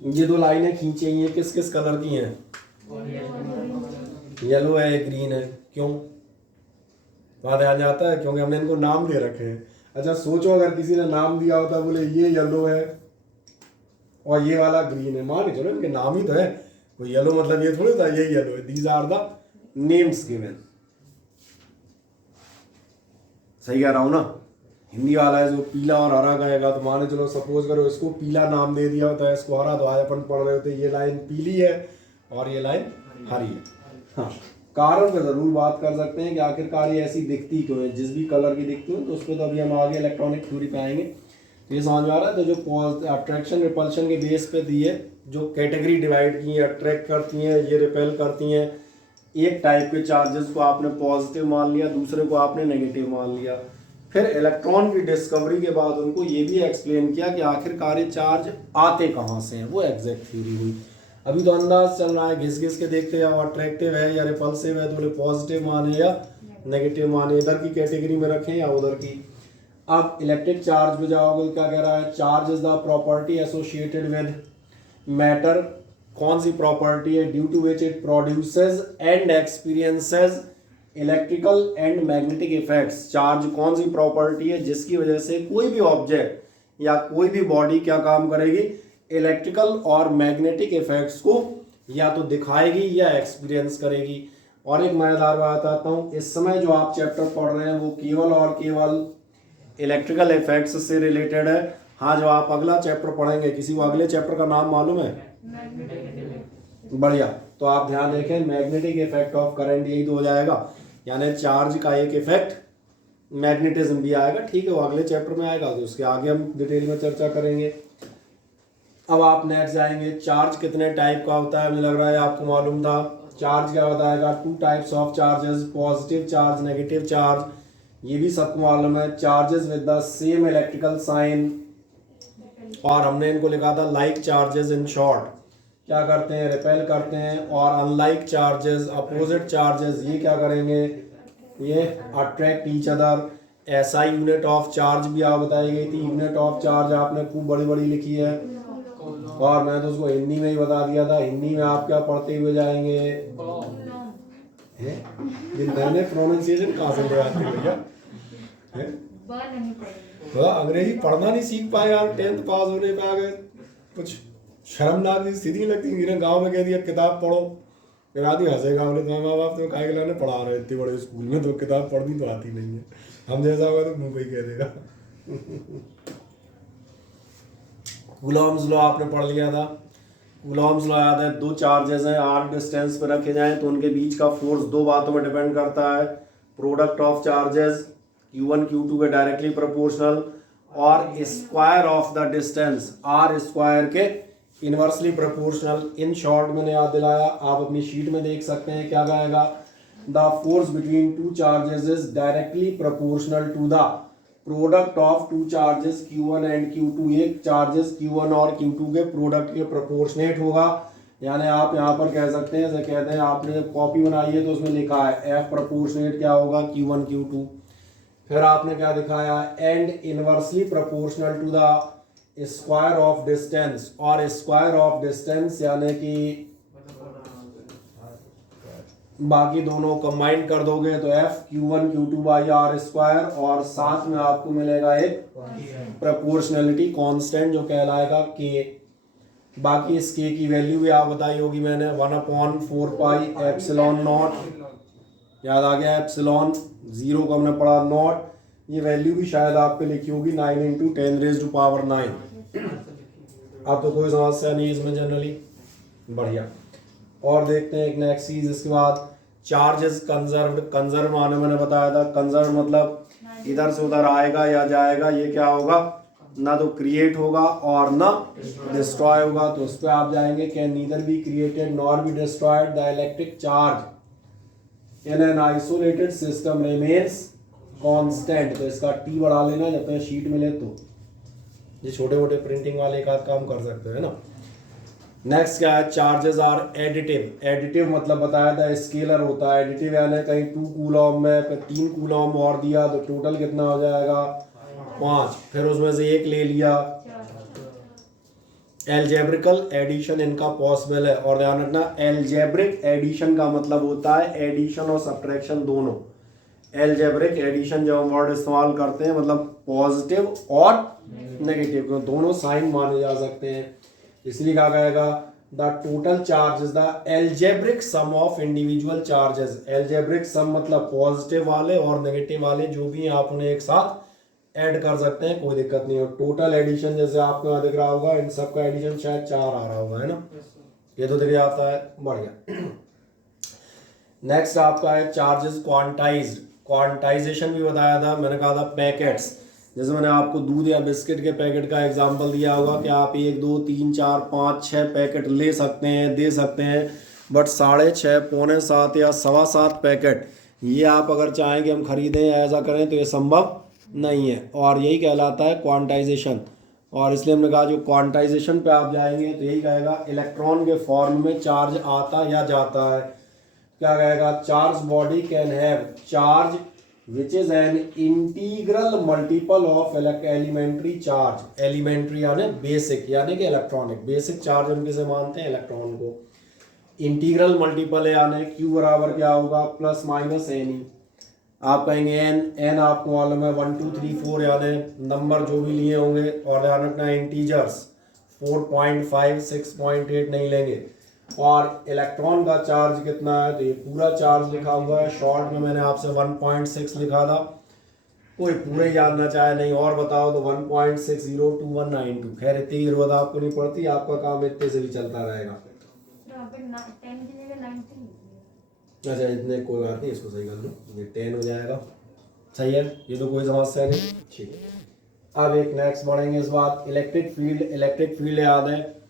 ये दो लाइनें खींची हैं, ये किस किस कलर की हैं? येलो है, ग्रीन है। क्यों? वहाँ ध्यान जाता है क्योंकि हमने इनको नाम दे रखे हैं। अच्छा सोचो अगर किसी ने नाम दिया होता, बोले ये येलो है और ये वाला ग्रीन है, मान के चलो इनके नाम ही तो है, कोई येलो मतलब ये थोड़ी था यही येलो है। These are the names given. सही कह रहा हूँ ना? हिंदी वाला है जो पीला और हरा कहेगा, तो माने चलो सपोज करो इसको पीला नाम दे दिया होता है, इसको हरा, तो आज अपन पढ़ रहे होते ये लाइन पीली है और ये लाइन हरी है। हाँ, कारण पे जरूर बात कर सकते हैं कि आखिरकार ये ऐसी दिखती क्यों है, जिस भी कलर की दिखती है, तो उस पर तो अभी हम आगे इलेक्ट्रॉनिक थ्योरी पे आएंगे। तो ये समझ में आ रहा है। तो जो अट्रैक्शन रिपल्शन के बेस पे दी है, जो कैटेगरी डिवाइड की है, अट्रैक्ट करती हैं, ये रिपेल करती हैं। एक टाइप के चार्जेस को आपने पॉजिटिव मान लिया, दूसरे को आपने नेगेटिव मान लिया। फिर इलेक्ट्रॉन की डिस्कवरी के बाद उनको ये भी एक्सप्लेन किया कि आखिरकार ये चार्ज आते कहाँ से हैं, वो एग्जैक्ट थ्योरी हुई। अभी तो अंदाज चल रहा है, घिस घिस के देखते हैं अट्रैक्टिव है या रिपल्सिव है, तो उन्हें पॉजिटिव माने या नेगेटिव माने, इधर की कैटेगरी में रखें या उधर की। अब इलेक्ट्रिक चार्ज पे जाओगे तो क्या कह रहा है? Charge is the property associated with matter. कौन सी प्रॉपर्टी है? Due to which it produces and experiences electrical and magnetic effects. Charge कौन सी प्रॉपर्टी है जिसकी वजह से कोई भी ऑब्जेक्ट या कोई भी बॉडी क्या काम करेगी? इलेक्ट्रिकल और मैग्नेटिक इफेक्ट्स को या तो दिखाएगी या एक्सपीरियंस करेगी। और एक मजेदार बात आता हूँ, इस समय जो आप चैप्टर पढ़ रहे हैं वो केवल और केवल इलेक्ट्रिकल इफेक्ट्स से रिलेटेड है। हाँ, जो आप अगला चैप्टर पढ़ेंगे, किसी को अगले चैप्टर का नाम मालूम है? बढ़िया, तो आप ध्यान रखें, मैग्नेटिक इफेक्ट ऑफ करंट, यही तो हो जाएगा। यानी चार्ज का एक इफेक्ट मैग्नेटिज्म भी आएगा। ठीक है, वो अगले चैप्टर में आएगा, तो उसके आगे हम डिटेल में चर्चा करेंगे। अब आप नेक्स्ट जाएंगे, चार्ज कितने टाइप का होता है? मुझे लग रहा है आपको मालूम था। चार्ज क्या बताएगा? Two types of charges, positive charge, negative charge, ये भी सबको मालूम है। Charges with the same electrical sign, और हमने इनको लिखा था लाइक चार्जेस। इन शॉर्ट क्या करते हैं? रिपेल करते हैं। और अनलाइक चार्जेस, अपोजिट चार्जेस, ये क्या करेंगे? ये अट्रैक्ट ईच अदर। ऐसा यूनिट ऑफ चार्ज भी आप बताई गई थी। यूनिट ऑफ चार्ज आपने खूब बड़ी बड़ी लिखी है, और मैं तो उसको हिंदी में ही बता दिया था। हिंदी में आप क्या पढ़ते हुए जाएंगे? मैंने प्रोनाउंसिएशन कहाँ से ले आते भैया? अंग्रेजी पढ़ना नहीं सीख पाए यार, 10th पास होने पे आ गए। कुछ शर्मनाक स्थिति लगती है। गाँव में कह दिया किताब पढ़ो, फिर आदमी हंसेगा, बोले तुम्हारे माँ बाप तो काहे के लाने पढ़ा रहे इतने बड़े स्कूल में, तो किताब पढ़नी तो आती नहीं है। हम जैसा होगा तो मुंह पे ही कह देगा। कूलॉम्स लॉ आपने पढ़ लिया था। कूलॉम्स लॉ याद है? दो चार्जेस हैं, आर डिस्टेंस पर रखे जाएं तो उनके बीच का फोर्स दो बातों में डिपेंड करता है। Product of charges Q1 Q2 के डायरेक्टली प्रोपोर्शनल, और square of the distance or square के इनवर्सली प्रोपोर्शनल। इन शॉर्ट मैंने याद दिलाया, आप अपनी शीट में देख सकते हैं क्या कहेगा? The force between two charges is directly proportional to the product of two charges Q1 and Q2। एक चार्जेस Q1 और Q2 के प्रोडक्ट के प्रोपोर्शनेट होगा। यानी आप यहाँ पर कह सकते हैं, जैसे कहते हैं आपने जब कॉपी बनाई है तो उसमें लिखा है F प्रोपोर्शनेट क्या होगा? Q1 Q2। फिर आपने क्या दिखाया? And inversely proportional to the square of distance. और स्क्वायर ऑफ डिस्टेंस यानी कि बाकी दोनों कंबाइन कर दोगे तो F Q1 Q2 by are square, और साथ में आपको मिलेगा एक प्रोपोर्शनलिटी कांस्टेंट जो कहलाएगा K। बाकी इस K की वैल्यू भी आप बताई होगी मैंने, 1/4 पाई एप्सिलॉन नॉट याद आ गया एप्सिलॉन, 0 को हमने पढ़ा नॉट, ये वैल्यू भी शायद आप पे लिखी होगी 9 × 10⁹ अब तो कोई समस्या नहीं इसमें जनरली, बढ़िया। और देखते हैं एक नेक्स्ट चीज इसके बाद, चार्ज इज कंजर्व्ड। कंजर्व माने मैंने बताया था, कंजर्व मतलब इधर से उधर आएगा या जाएगा, ये क्या होगा, ना तो क्रिएट होगा और ना डिस्ट्रॉय होगा। तो उस पर आप जाएंगे, can neither be created nor be destroyed the electric charge in an isolated system remains constant. तो इसका टी बढ़ा लेना जब तक शीट मिले, तो ये छोटे मोटे प्रिंटिंग वाले एक आध काम कर सकते हैं ना। नेक्स्ट क्या है, चार्जेस आर एडिटिव। एडिटिव मतलब बताया था स्केलर होता है, एडिटिव यानी कहीं 2 कूलॉम में फिर 3 कूलॉम और दिया तो टोटल कितना हो जाएगा 5, फिर उसमें से 1 ले लिया। एल्जेब्रिकल एडिशन इनका पॉसिबल है, और ध्यान रखना एल्जेब्रिक एडिशन का मतलब होता है एडिशन और सब्ट्रैक्शन दोनों। एल्जेब्रिक एडिशन जब हम वर्ड इस्तेमाल करते हैं मतलब पॉजिटिव और नेगेटिव दोनों साइन माने जा सकते हैं, इसलिए कहा गएगा the total charge is the algebraic sum of individual charges. Algebraic sum मतलब पॉजिटिव वाले और नेगेटिव वाले जो भी हैं आप उन्हें एक साथ ऐड कर सकते हैं, कोई दिक्कत नहीं है। टोटल एडिशन जैसे आपको यहाँ दिख रहा होगा, इन सब का एडिशन शायद 4 आ रहा होगा, है ना, ये तो दिख आता है, बढ़िया। नेक्स्ट आपका है चार्जेस क्वांटाइज्ड। क्वांटाइजेशन भी बताया था, मैंने कहा था पैकेट्स, जैसे मैंने आपको दूध या बिस्किट के पैकेट का एग्जांपल दिया होगा कि आप 1 2 3 4 5 6 पैकेट ले सकते हैं, दे सकते हैं, बट 6.5 पौने 7 या 7.25 पैकेट ये आप अगर चाहें कि हम खरीदें या ऐसा करें तो ये संभव नहीं है, और यही कहलाता है क्वांटाइजेशन। और इसलिए हमने कहा जो क्वांटाइजेशन पे आप जाएंगे तो यही कहेगा इलेक्ट्रॉन के फॉर्म में चार्ज आता या जाता है। क्या कहेगा, charge body can have charge which is an integral multiple of elementary charge। Elementary यानी बेसिक, यानी कि इलेक्ट्रॉनिक बेसिक चार्ज हम किसे मानते हैं, इलेक्ट्रॉन को। इंटीग्रल मल्टीपल है यानी Q बराबर क्या होगा ±NE। आप कहेंगे n आपको मालूम है 1 2 3 4 यानी नंबर जो भी लिए होंगे, और ध्यान रखना इंटीजर्स 4.5 6.8 नहीं लेंगे। और इलेक्ट्रॉन का चार्ज कितना है, तो ये पूरा चार्ज लिखा हुआ है, शॉर्ट में मैंने आपसे 1.6 लिखा था, कोई पूरे जानना चाहे नहीं और बताओ तो 1.602192। खैर इतनी की जरूरत आपको नहीं पड़ती, आपका काम इतने से भी चलता रहेगा। अच्छा इतने कोई बात नहीं, इसको सही कर लो, ये 10 हो जाएगा, सही है, ये तो कोई समस्या नहीं, ठीक। अब एक नेक्स्ट बढ़ेंगे इस बात, इलेक्ट्रिक फील्ड। इलेक्ट्रिक फील्ड याद है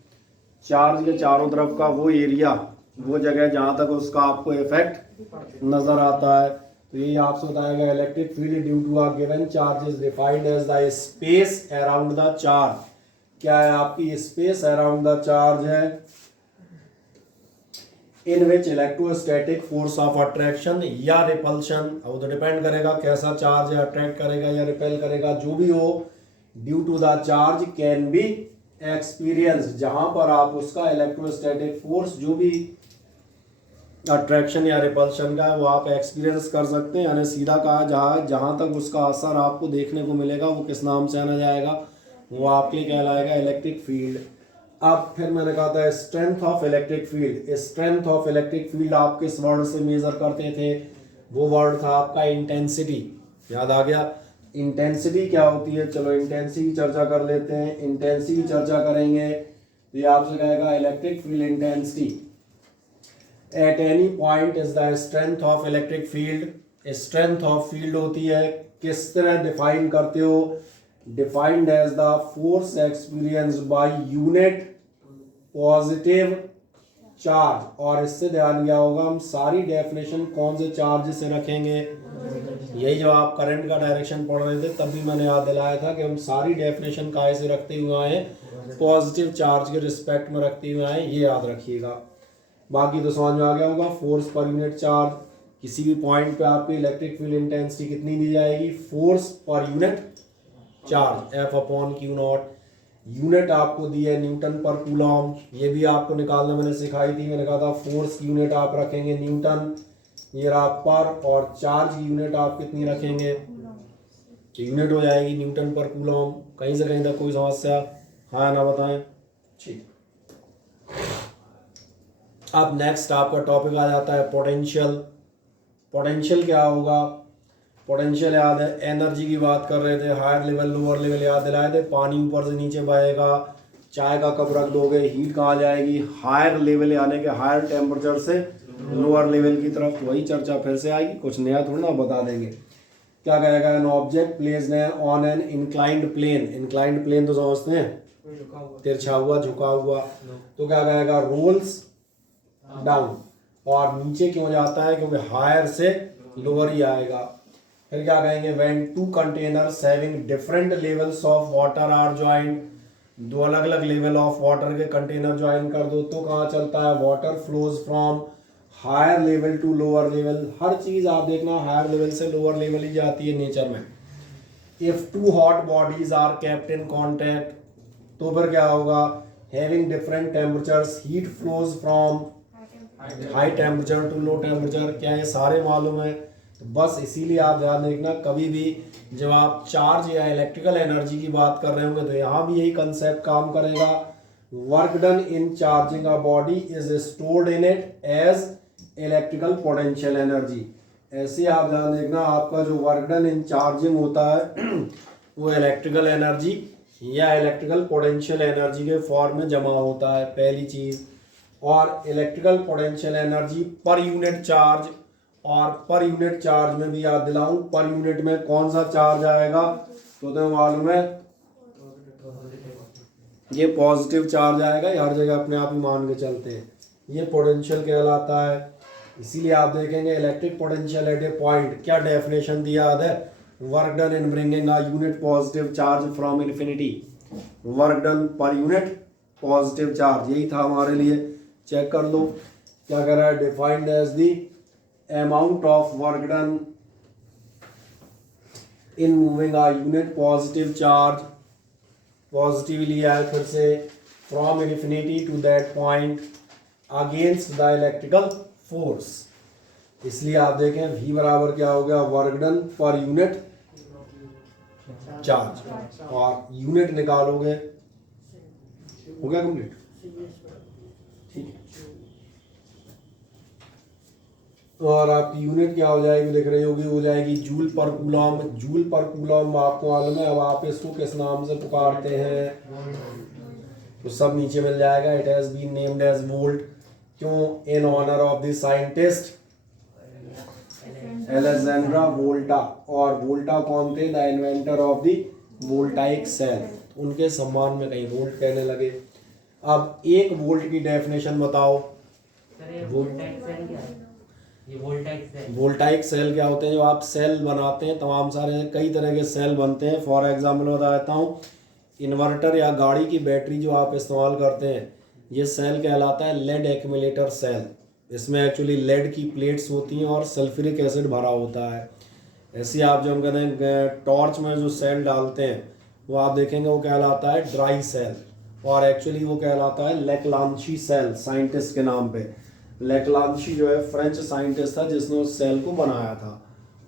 चार्ज के चारों तरफ का वो एरिया, वो जगह जहाँ तक उसका आपको इफेक्ट नजर आता है। तो ये आपसे बताएगा electric field due to a given charge is defined as the space around the charge. क्या है, आपकी स्पेस अराउंड द चार्ज है in which electrostatic force of attraction या रिपल्शन, अब तो डिपेंड करेगा कैसा चार्ज है, अट्रैक्ट करेगा या रिपेल करेगा, जो भी हो, due to the charge can be experience, जहां पर आप उसका इलेक्ट्रोस्टैटिक फोर्स जो भी अट्रैक्शन या रिपल्शन का है वो आप एक्सपीरियंस कर सकते हैं। यानी सीधा कहा जहां तक उसका असर आपको देखने को मिलेगा वो किस नाम से आना जाएगा, वो आपके लिए कहलाएगा इलेक्ट्रिक फील्ड। अब फिर मैंने कहा था strength of electric field. Strength of electric field आप किस वर्ड से मेजर करते थे, वो वर्ड था आपका इंटेंसिटी। याद आ गया, इंटेंसिटी क्या होती है, चलो इंटेंसिटी की चर्चा कर लेते हैं। इंटेंसिटी की चर्चा करेंगे तो ये आपसे कहेगा electric field intensity at any point is the strength of electric field. Strength of field होती है, किस तरह डिफाइन करते हो, defined as the force experienced by unit positive charge. और इससे ध्यान गया होगा हम सारी डेफिनेशन कौन से चार्ज से रखेंगे, यही जब आप करंट का डायरेक्शन पढ़ रहे थे तब भी मैंने याद दिलाया था कि हम सारी डेफिनेशन काहे से रखते हुए आए, पॉजिटिव चार्ज के रिस्पेक्ट में रखते हुए आए, ये याद रखिएगा। बाकी तो समझ में आ गया होगा, फोर्स पर यूनिट चार्ज, किसी भी पॉइंट पे आपकी इलेक्ट्रिक फील्ड इंटेंसिटी कितनी दी जाएगी, force per unit charge F/Q0। Unit आपको दी है न्यूटन पर कूलॉम, ये भी आपको निकालना मैंने सिखाई थी, मैंने कहा था फोर्स की यूनिट आप रखेंगे न्यूटन, ये रहा पर, और चार्ज की यूनिट आप कितनी रखेंगे, यूनिट हो जाएगी न्यूटन पर कूलॉम। कहीं से कहीं तक कोई समस्या, हाँ ना बताएं, ठीक। अब नेक्स्ट आपका टॉपिक आ जाता है पोटेंशियल। पोटेंशियल क्या होगा, पोटेंशियल याद है, एनर्जी की बात कर रहे थे, हायर लेवल लोअर लेवल याद दिलाए थे, पानी ऊपर से नीचे बहेगा, चाय का कप रख दोगे, हीट कहाँ जाएगी, हायर लेवल यानी कि हायर टेम्परेचर से लोअर लेवल की तरफ। तो वही चर्चा फिर से आएगी, कुछ नया थोड़ा ना बता देंगे। क्या कहेगा, an object placed on an inclined plane, inclined plane तो समझते हैं, तिरछा हुआ झुका हुआ, तो क्या कहेगा, रोल्स डाउन, और नीचे क्यों जाता है, क्योंकि हायर से लोअर ही आएगा। फिर क्या कहेंगे, when two containers having different levels of water are joined, दो अलग अलग लेवल ऑफ वाटर के कंटेनर ज्वाइन कर दो तो कहाँ चलता है, water flows from higher level to lower level. हर चीज आप देखना हायर लेवल से लोअर लेवल ही जाती है नेचर में। If two hot bodies are kept in contact, तो फिर क्या होगा, having different temperatures, heat flows from high temperature to low temperature. क्या ये सारे मालूम है, तो बस इसीलिए आप ध्यान रखना, कभी भी जब आप चार्ज या इलेक्ट्रिकल एनर्जी की बात कर रहे होंगे तो यहाँ भी यही कंसेप्ट काम करेगा। Work done in charging a body is stored in it as electrical potential energy. ऐसे आप ध्यान देखना, आपका जो वर्क डन इन चार्जिंग होता है वो इलेक्ट्रिकल एनर्जी या इलेक्ट्रिकल पोटेंशियल एनर्जी के फॉर्म में जमा होता है, पहली चीज़। और electrical potential energy per unit charge, और पर यूनिट चार्ज में भी याद दिलाऊं, पर यूनिट में कौन सा चार्ज आएगा, तो मालूम है ये पॉजिटिव चार्ज आएगा, ये हर जगह अपने आप ही मान के चलते हैं, ये पोटेंशियल कहलाता है। इसीलिए आप देखेंगे electric potential at A point, क्या डेफिनेशन दिया याद है, work done in bringing a unit positive charge from infinity, work done per unit positive charge, यही था हमारे लिए। चेक कर लो क्या कह रहा है, defined as the amount of work done in moving a unit positive charge, positive लिया है फिर से, from infinity to that point against the electrical force। इसलिए आप देखें V बराबर क्या हो गया, work done per unit charge, और यूनिट निकालोगे हो गया कंप्लीट, ठीक है। और आपकी यूनिट क्या हो जाएगी, देख रही होगी, हो जाएगी जूल पर कूलम। जूल पर कूलम आपको मालूम है, अब आप इसको किस नाम से पुकारते हैं, तो सब नीचे मिल जाएगा। It has been named as volt, क्यों, in honour of the scientist Alexandra Volta, और वोल्टा कौन थे, the inventor of the voltaic cell, उनके सम्मान में कहीं वोल्ट कहने लगे। अब एक वोल्ट की डेफिनेशन बताओ, वोल्टाइक सेल क्या होते हैं, जो आप सेल बनाते हैं, तमाम सारे कई तरह के सेल बनते हैं। फॉर एग्जांपल बता देता हूँ, इन्वर्टर या गाड़ी की बैटरी जो आप इस्तेमाल करते हैं, ये सेल कहलाता है लेड एक्यूमुलेटर सेल। इसमें एक्चुअली लेड की प्लेट्स होती हैं और सल्फ्यूरिक एसिड भरा होता है। ऐसे आप जो हम कहते हैं टॉर्च में जो सेल डालते हैं वो आप देखेंगे वो कहलाता है ड्राई सेल, और एक्चुअली वो कहलाता है लेक्लांशी सेल, साइंटिस्ट के नाम पे। लेक्लांशी जो है फ्रेंच साइंटिस्ट था जिसने उस सेल को बनाया था।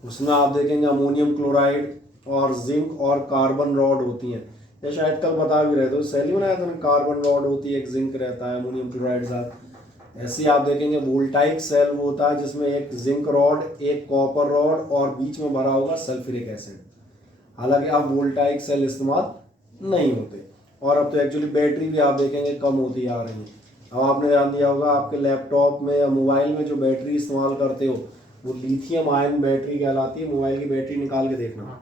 उसमें आप देखेंगे अमोनियम क्लोराइड और जिंक और कार्बन रॉड होती हैं, या शायद कल बता भी रहे थे, सेल ही बनाया था ना, कार्बन रॉड होती है, एक जिंक रहता है, अमोनियम क्लोराइड साथ। ऐसे ही आप देखेंगे वोल्टाइक सेल वो होता है जिसमें एक जिंक रॉड, एक कॉपर रॉड और बीच में भरा होगा सल्फ्यूरिक एसिड। हालांकि अब वोल्टाइक सेल इस्तेमाल नहीं होते, और अब तो एक्चुअली बैटरी भी आप देखेंगे कम होती आ रही है। अब आपने ध्यान दिया होगा आपके लैपटॉप में या मोबाइल में जो बैटरी इस्तेमाल करते हो वो लिथियम आयन बैटरी कहलाती है। मोबाइल की बैटरी निकाल के देखना,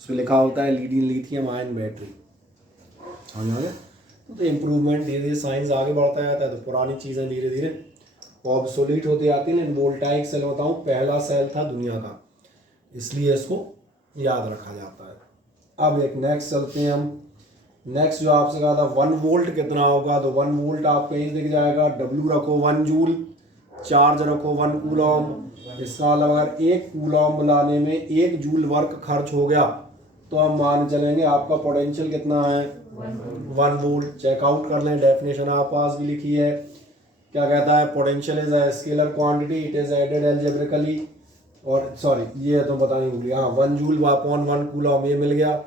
उसमें लिखा होता है लिथियम आयन बैटरी। तो इम्प्रूवमेंट धीरे धीरे साइंस आगे बढ़ता जाता है, तो पुरानी चीज़ें धीरे धीरे ऑब्सोलीट होती जाती हैं। वोल्टाइक सेल बताऊँ पहला सेल था दुनिया का, इसलिए इसको याद रखा जाता है। अब एक नेक्स्ट चलते हैं हम। नेक्स्ट जो आपसे कहा था 1 वोल्ट कितना होगा, तो 1 वोल्ट आपको यही दिख जाएगा, W रखो 1 जूल, चार्ज रखो 1 कूलम। इसका मतलब अगर 1 कूलम बनाने में 1 जूल वर्क खर्च हो गया तो हम मान चलेंगे आपका पोटेंशियल कितना है, 1 वोल्ट। चेकआउट कर लें, डेफिनेशन आप पास भी लिखी है। क्या कहता है, potential is a scalar quantity, it is added algebraically, और सॉरी ये तो पता नहीं भूलिए, हाँ 1 जूल अपॉन 1 कूलम ये मिल गया।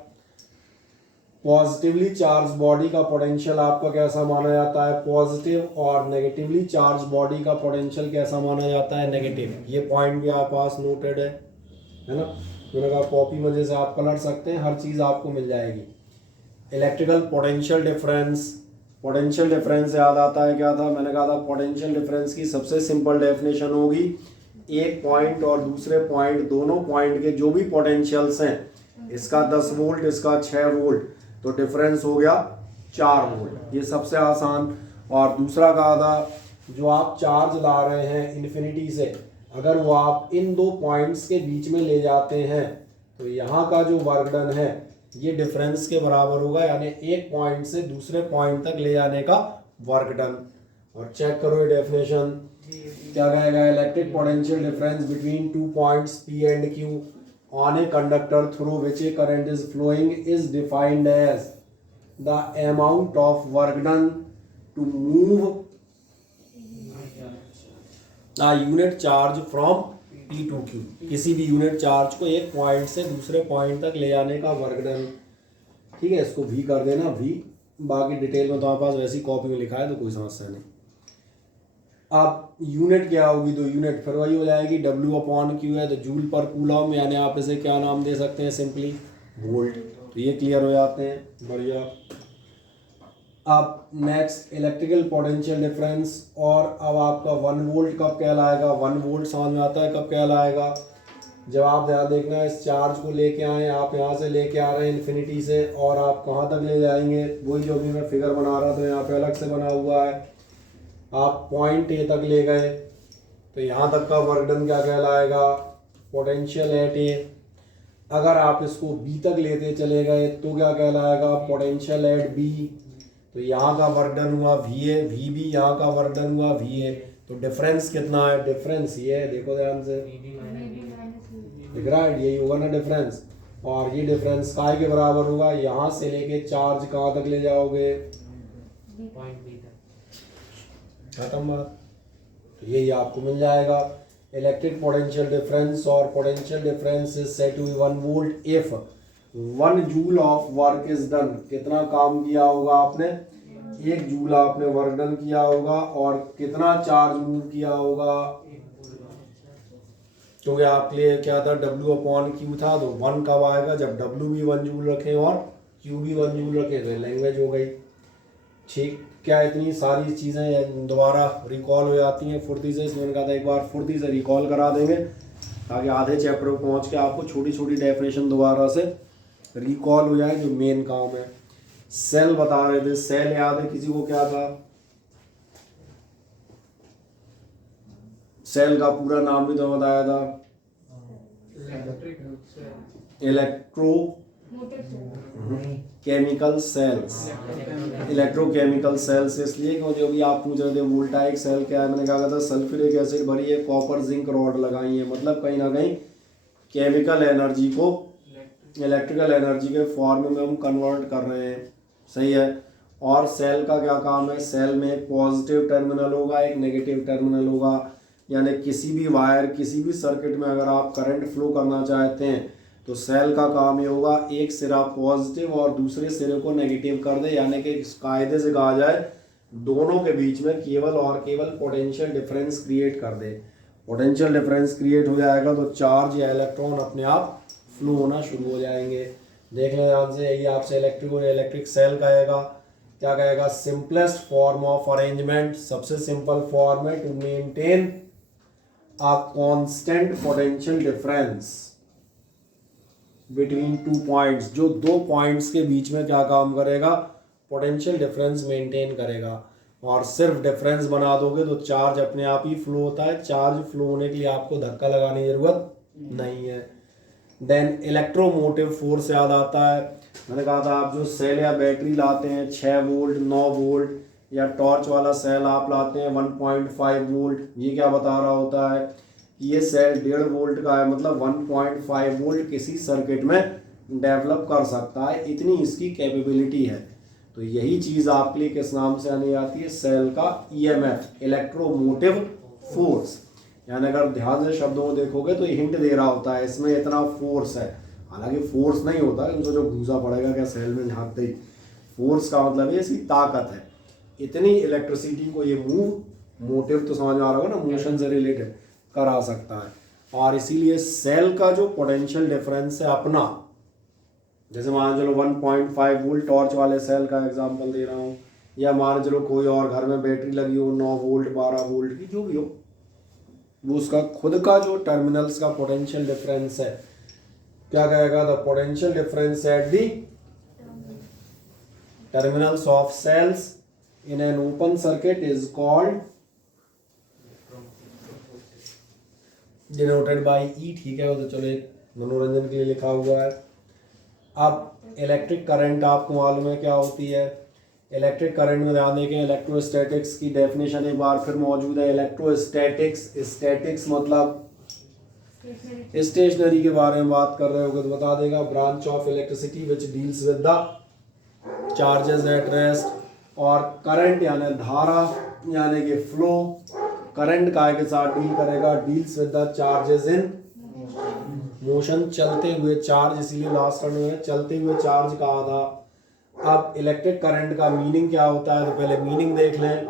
पॉजिटिवली चार्ज बॉडी का पोटेंशियल आपका कैसा माना जाता है, पॉजिटिव, और नेगेटिवली चार्ज बॉडी का पोटेंशियल कैसा माना जाता है, नेगेटिव। ये पॉइंट भी आप पास नोटेड है ना। मैंने कहा कॉपी मजे से आप पलट सकते हैं, हर चीज़ आपको मिल जाएगी। Electrical potential difference, potential difference याद आता है क्या था, मैंने कहा था पोटेंशियल डिफरेंस की सबसे सिंपल डेफिनेशन होगी, एक पॉइंट और दूसरे पॉइंट, दोनों पॉइंट के जो भी पोटेंशियल्स हैं, इसका 10 वोल्ट, इसका 6 वोल्ट, तो डिफरेंस हो गया 4 वोल्ट। ये सबसे आसान। और दूसरा कहा था जो आप चार्ज ला रहे हैं इन्फिनिटी से, अगर वो आप इन दो पॉइंट्स के बीच में ले जाते हैं तो यहाँ का जो वर्क डन है ये डिफरेंस के बराबर होगा, यानी एक पॉइंट से दूसरे पॉइंट तक ले जाने का वर्क डन। और चेक करो ये डेफिनेशन क्या कहेगा, electric potential difference between two points P and Q on a conductor through which a current is flowing is defined as the amount of work done to move a unit charge from P to Q। किसी भी unit charge को एक point से दूसरे point तक ले जाने का वर्क डन। ठीक है, इसको भी कर देना भी, बाकी डिटेल में तो आपके पास वैसी कॉपी में लिखा है तो कोई समस्या नहीं। अब यूनिट क्या होगी, तो यूनिट फिर वही हो जाएगी W/Q है तो जूल पर कूलम, यानी आप इसे क्या नाम दे सकते हैं, सिंपली वोल्ट। तो ये क्लियर हो जाते हैं, बढ़िया। अब नेक्स्ट इलेक्ट्रिकल पोटेंशियल डिफरेंस, और अब आपका 1 वोल्ट कब कहलाएगा, 1 वोल्ट समझ में आता है कब कहलाएगा, जब आप ध्यान देखना इस चार्ज को लेके आए, आप यहाँ से लेके आ रहे हैं इन्फिनिटी से, और आप कहाँ तक ले जाएंगे, वही जो भी मैं फिगर बना रहा था यहाँ पे अलग से बना हुआ है, आप पॉइंट ए तक ले गए तो यहाँ तक का वर्क डन क्या कहलाएगा, पोटेंशियल एट ए। अगर आप इसको बी तक लेते चले गए तो क्या कहलाएगा, पोटेंशियल एट बी। तो यहाँ का वर्क डन हुआ वी ए, वी बी, यहाँ का वर्क डन हुआ वी ए। तो डिफरेंस कितना है, डिफरेंस ये है, देखो ध्यान से दिख रहा है, यही होगा ना डिफरेंस। और ये डिफरेंस काय के बराबर होगा, यहाँ से लेके चार्ज कहाँ तक ले जाओगे, खत्म बात। तो यही आपको मिल जाएगा इलेक्ट्रिक पोटेंशियल डिफरेंस। और potential difference is said to be 1 volt if 1 joule of work is done. कितना काम किया होगा आपने, 1 जूल आपने वर्क डन किया होगा, और कितना चार्ज मूव किया होगा, क्योंकि आपके लिए क्या था W/Q था, तो 1 कब आएगा, जब W भी 1 जूल रखे और Q भी 1 जूल रखे, तो लैंग्वेज हो गई। ठीक, क्या इतनी सारी चीज़ें दोबारा रिकॉल हो जाती हैं फुर्ती से, इसलिए मैंने कहा था एक बार फुर्ती से रिकॉल करा देंगे ताकि आधे चैप्टर को पहुँच के आपको छोटी छोटी डेफिनेशन दोबारा से रिकॉल हो जाए, जो मेन काम है। सेल बता रहे थे, सेल याद है किसी को, क्या था सेल का पूरा नाम भी तो बताया था, electrochemical cells. Electrochemical cells इसलिए क्यों, जो भी आप पूछ रहे थे वोल्टाइक सेल क्या है, मैंने कहा था सल्फ्यूरिक एसिड भरी है, कॉपर जिंक रॉड लगाई है, मतलब कहीं ना कहीं केमिकल एनर्जी को इलेक्ट्रिकल एनर्जी के फॉर्म में हम कन्वर्ट कर रहे हैं, सही है। और सेल का क्या काम है, सेल में एक पॉजिटिव टर्मिनल होगा, एक नेगेटिव टर्मिनल होगा, यानी किसी भी वायर, किसी भी सर्किट में अगर आप करंट फ्लो करना चाहते हैं तो सेल का काम ये होगा, एक सिरा पॉजिटिव और दूसरे सिरे को नेगेटिव कर दे, यानी कि इस कायदे से कहा जाए दोनों के बीच में केवल और केवल पोटेंशियल डिफरेंस क्रिएट कर दे। पोटेंशियल डिफरेंस क्रिएट हो जाएगा तो चार्ज या इलेक्ट्रॉन अपने आप फ्लो होना शुरू हो जाएंगे। देख लें ध्यान से, यही आपसे इलेक्ट्रिक सेल कहेगा, क्या कहेगा, सिंपलेस्ट फॉर्म ऑफ अरेंजमेंट, सबसे सिंपल फॉर्म है to maintain a constant potential difference between 2 points. जो 2 पॉइंट्स के बीच में क्या काम करेगा, पोटेंशियल डिफरेंस मेंटेन करेगा। और सिर्फ डिफरेंस बना दोगे तो चार्ज अपने आप ही फ्लो होता है, चार्ज फ्लो होने के लिए आपको धक्का लगाने की जरूरत नहीं है। देन इलेक्ट्रोमोटिव फोर्स याद आता है, मैंने कहा था आप जो सेल या बैटरी लाते हैं 6 वोल्ट 9 वोल्ट, या टॉर्च वाला सेल आप लाते हैं 1.5 वोल्ट, ये क्या बता रहा होता है, ये सेल 1.5 वोल्ट का है, मतलब 1.5 वोल्ट किसी सर्किट में डेवलप कर सकता है, इतनी इसकी कैपेबिलिटी है। तो यही चीज़ आपके लिए किस नाम से आनी जाती है, सेल का EMF, इलेक्ट्रोमोटिव फोर्स। यानी अगर ध्यान से शब्दों को देखोगे तो ये हिंट दे रहा होता है इसमें इतना फोर्स है। हालांकि फोर्स नहीं होता, इनको जो घूसा पड़ेगा क्या सेल में झाँकते ही। फोर्स का मतलब ये इसकी ताकत है, इतनी इलेक्ट्रिसिटी को ये मूव, मोटिव तो समझ में आ रहा होगा ना, मोशन से रिलेटेड करा सकता है। और इसीलिए सेल का जो पोटेंशियल डिफरेंस है अपना, जैसे मान चलो 1.5 वोल्ट टॉर्च वाले सेल का एग्जांपल दे रहा हूँ, या मान चलो कोई और घर में बैटरी लगी हो 9 वोल्ट 12 वोल्ट की जो भी हो, वो उसका खुद का जो टर्मिनल्स का पोटेंशियल डिफरेंस है, क्या कहेगा, the potential difference at the terminals of cells in an open circuit is called denoted by E। ठीक है, वो तो चलो एक मनोरंजन के लिए लिखा हुआ है। अब इलेक्ट्रिक करंट आपको मालूम है क्या होती है। इलेक्ट्रिक करंट में ध्यान देंगे, इलेक्ट्रोस्टैटिक्स की डेफिनेशन एक बार फिर मौजूद है। इलेक्ट्रोस्टैटिक्स, स्टैटिक्स मतलब स्टेशनरी के बारे में बात कर रहे होगे तो बता देगा, branch of electricity which deals with the charges at rest. और करंट यानी धारा यानी कि फ्लो, करंट काय के साथ डील करेगा, deals with the charges in motion, चलते हुए चार्ज, इसीलिए लास्ट टर्म में चलते हुए चार्ज कहा था। अब इलेक्ट्रिक करंट का मीनिंग क्या होता है, तो पहले मीनिंग देख लें।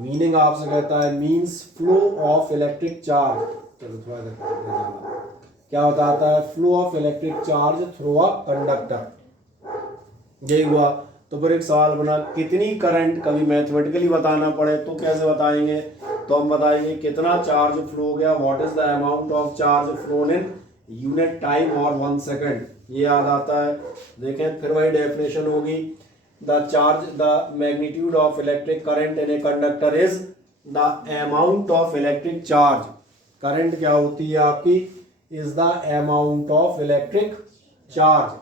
मीनिंग आपसे कहता है means flow of electric charge, क्या बताता है, flow of electric charge through a conductor, यही हुआ। तो फिर एक सवाल बना, कितनी करंट, कभी मैथमेटिकली बताना पड़े तो कैसे बताएंगे, तो हम बताएंगे कितना चार्ज फ्लो हो गया, what is the amount of charge flown in unit time और 1 सेकंड, ये याद आता है। देखें फिर वही डेफिनेशन होगी, the charge, the magnitude of electric current in a conductor is the amount of electric charge. Current क्या होती है आपकी, is the amount of electric charge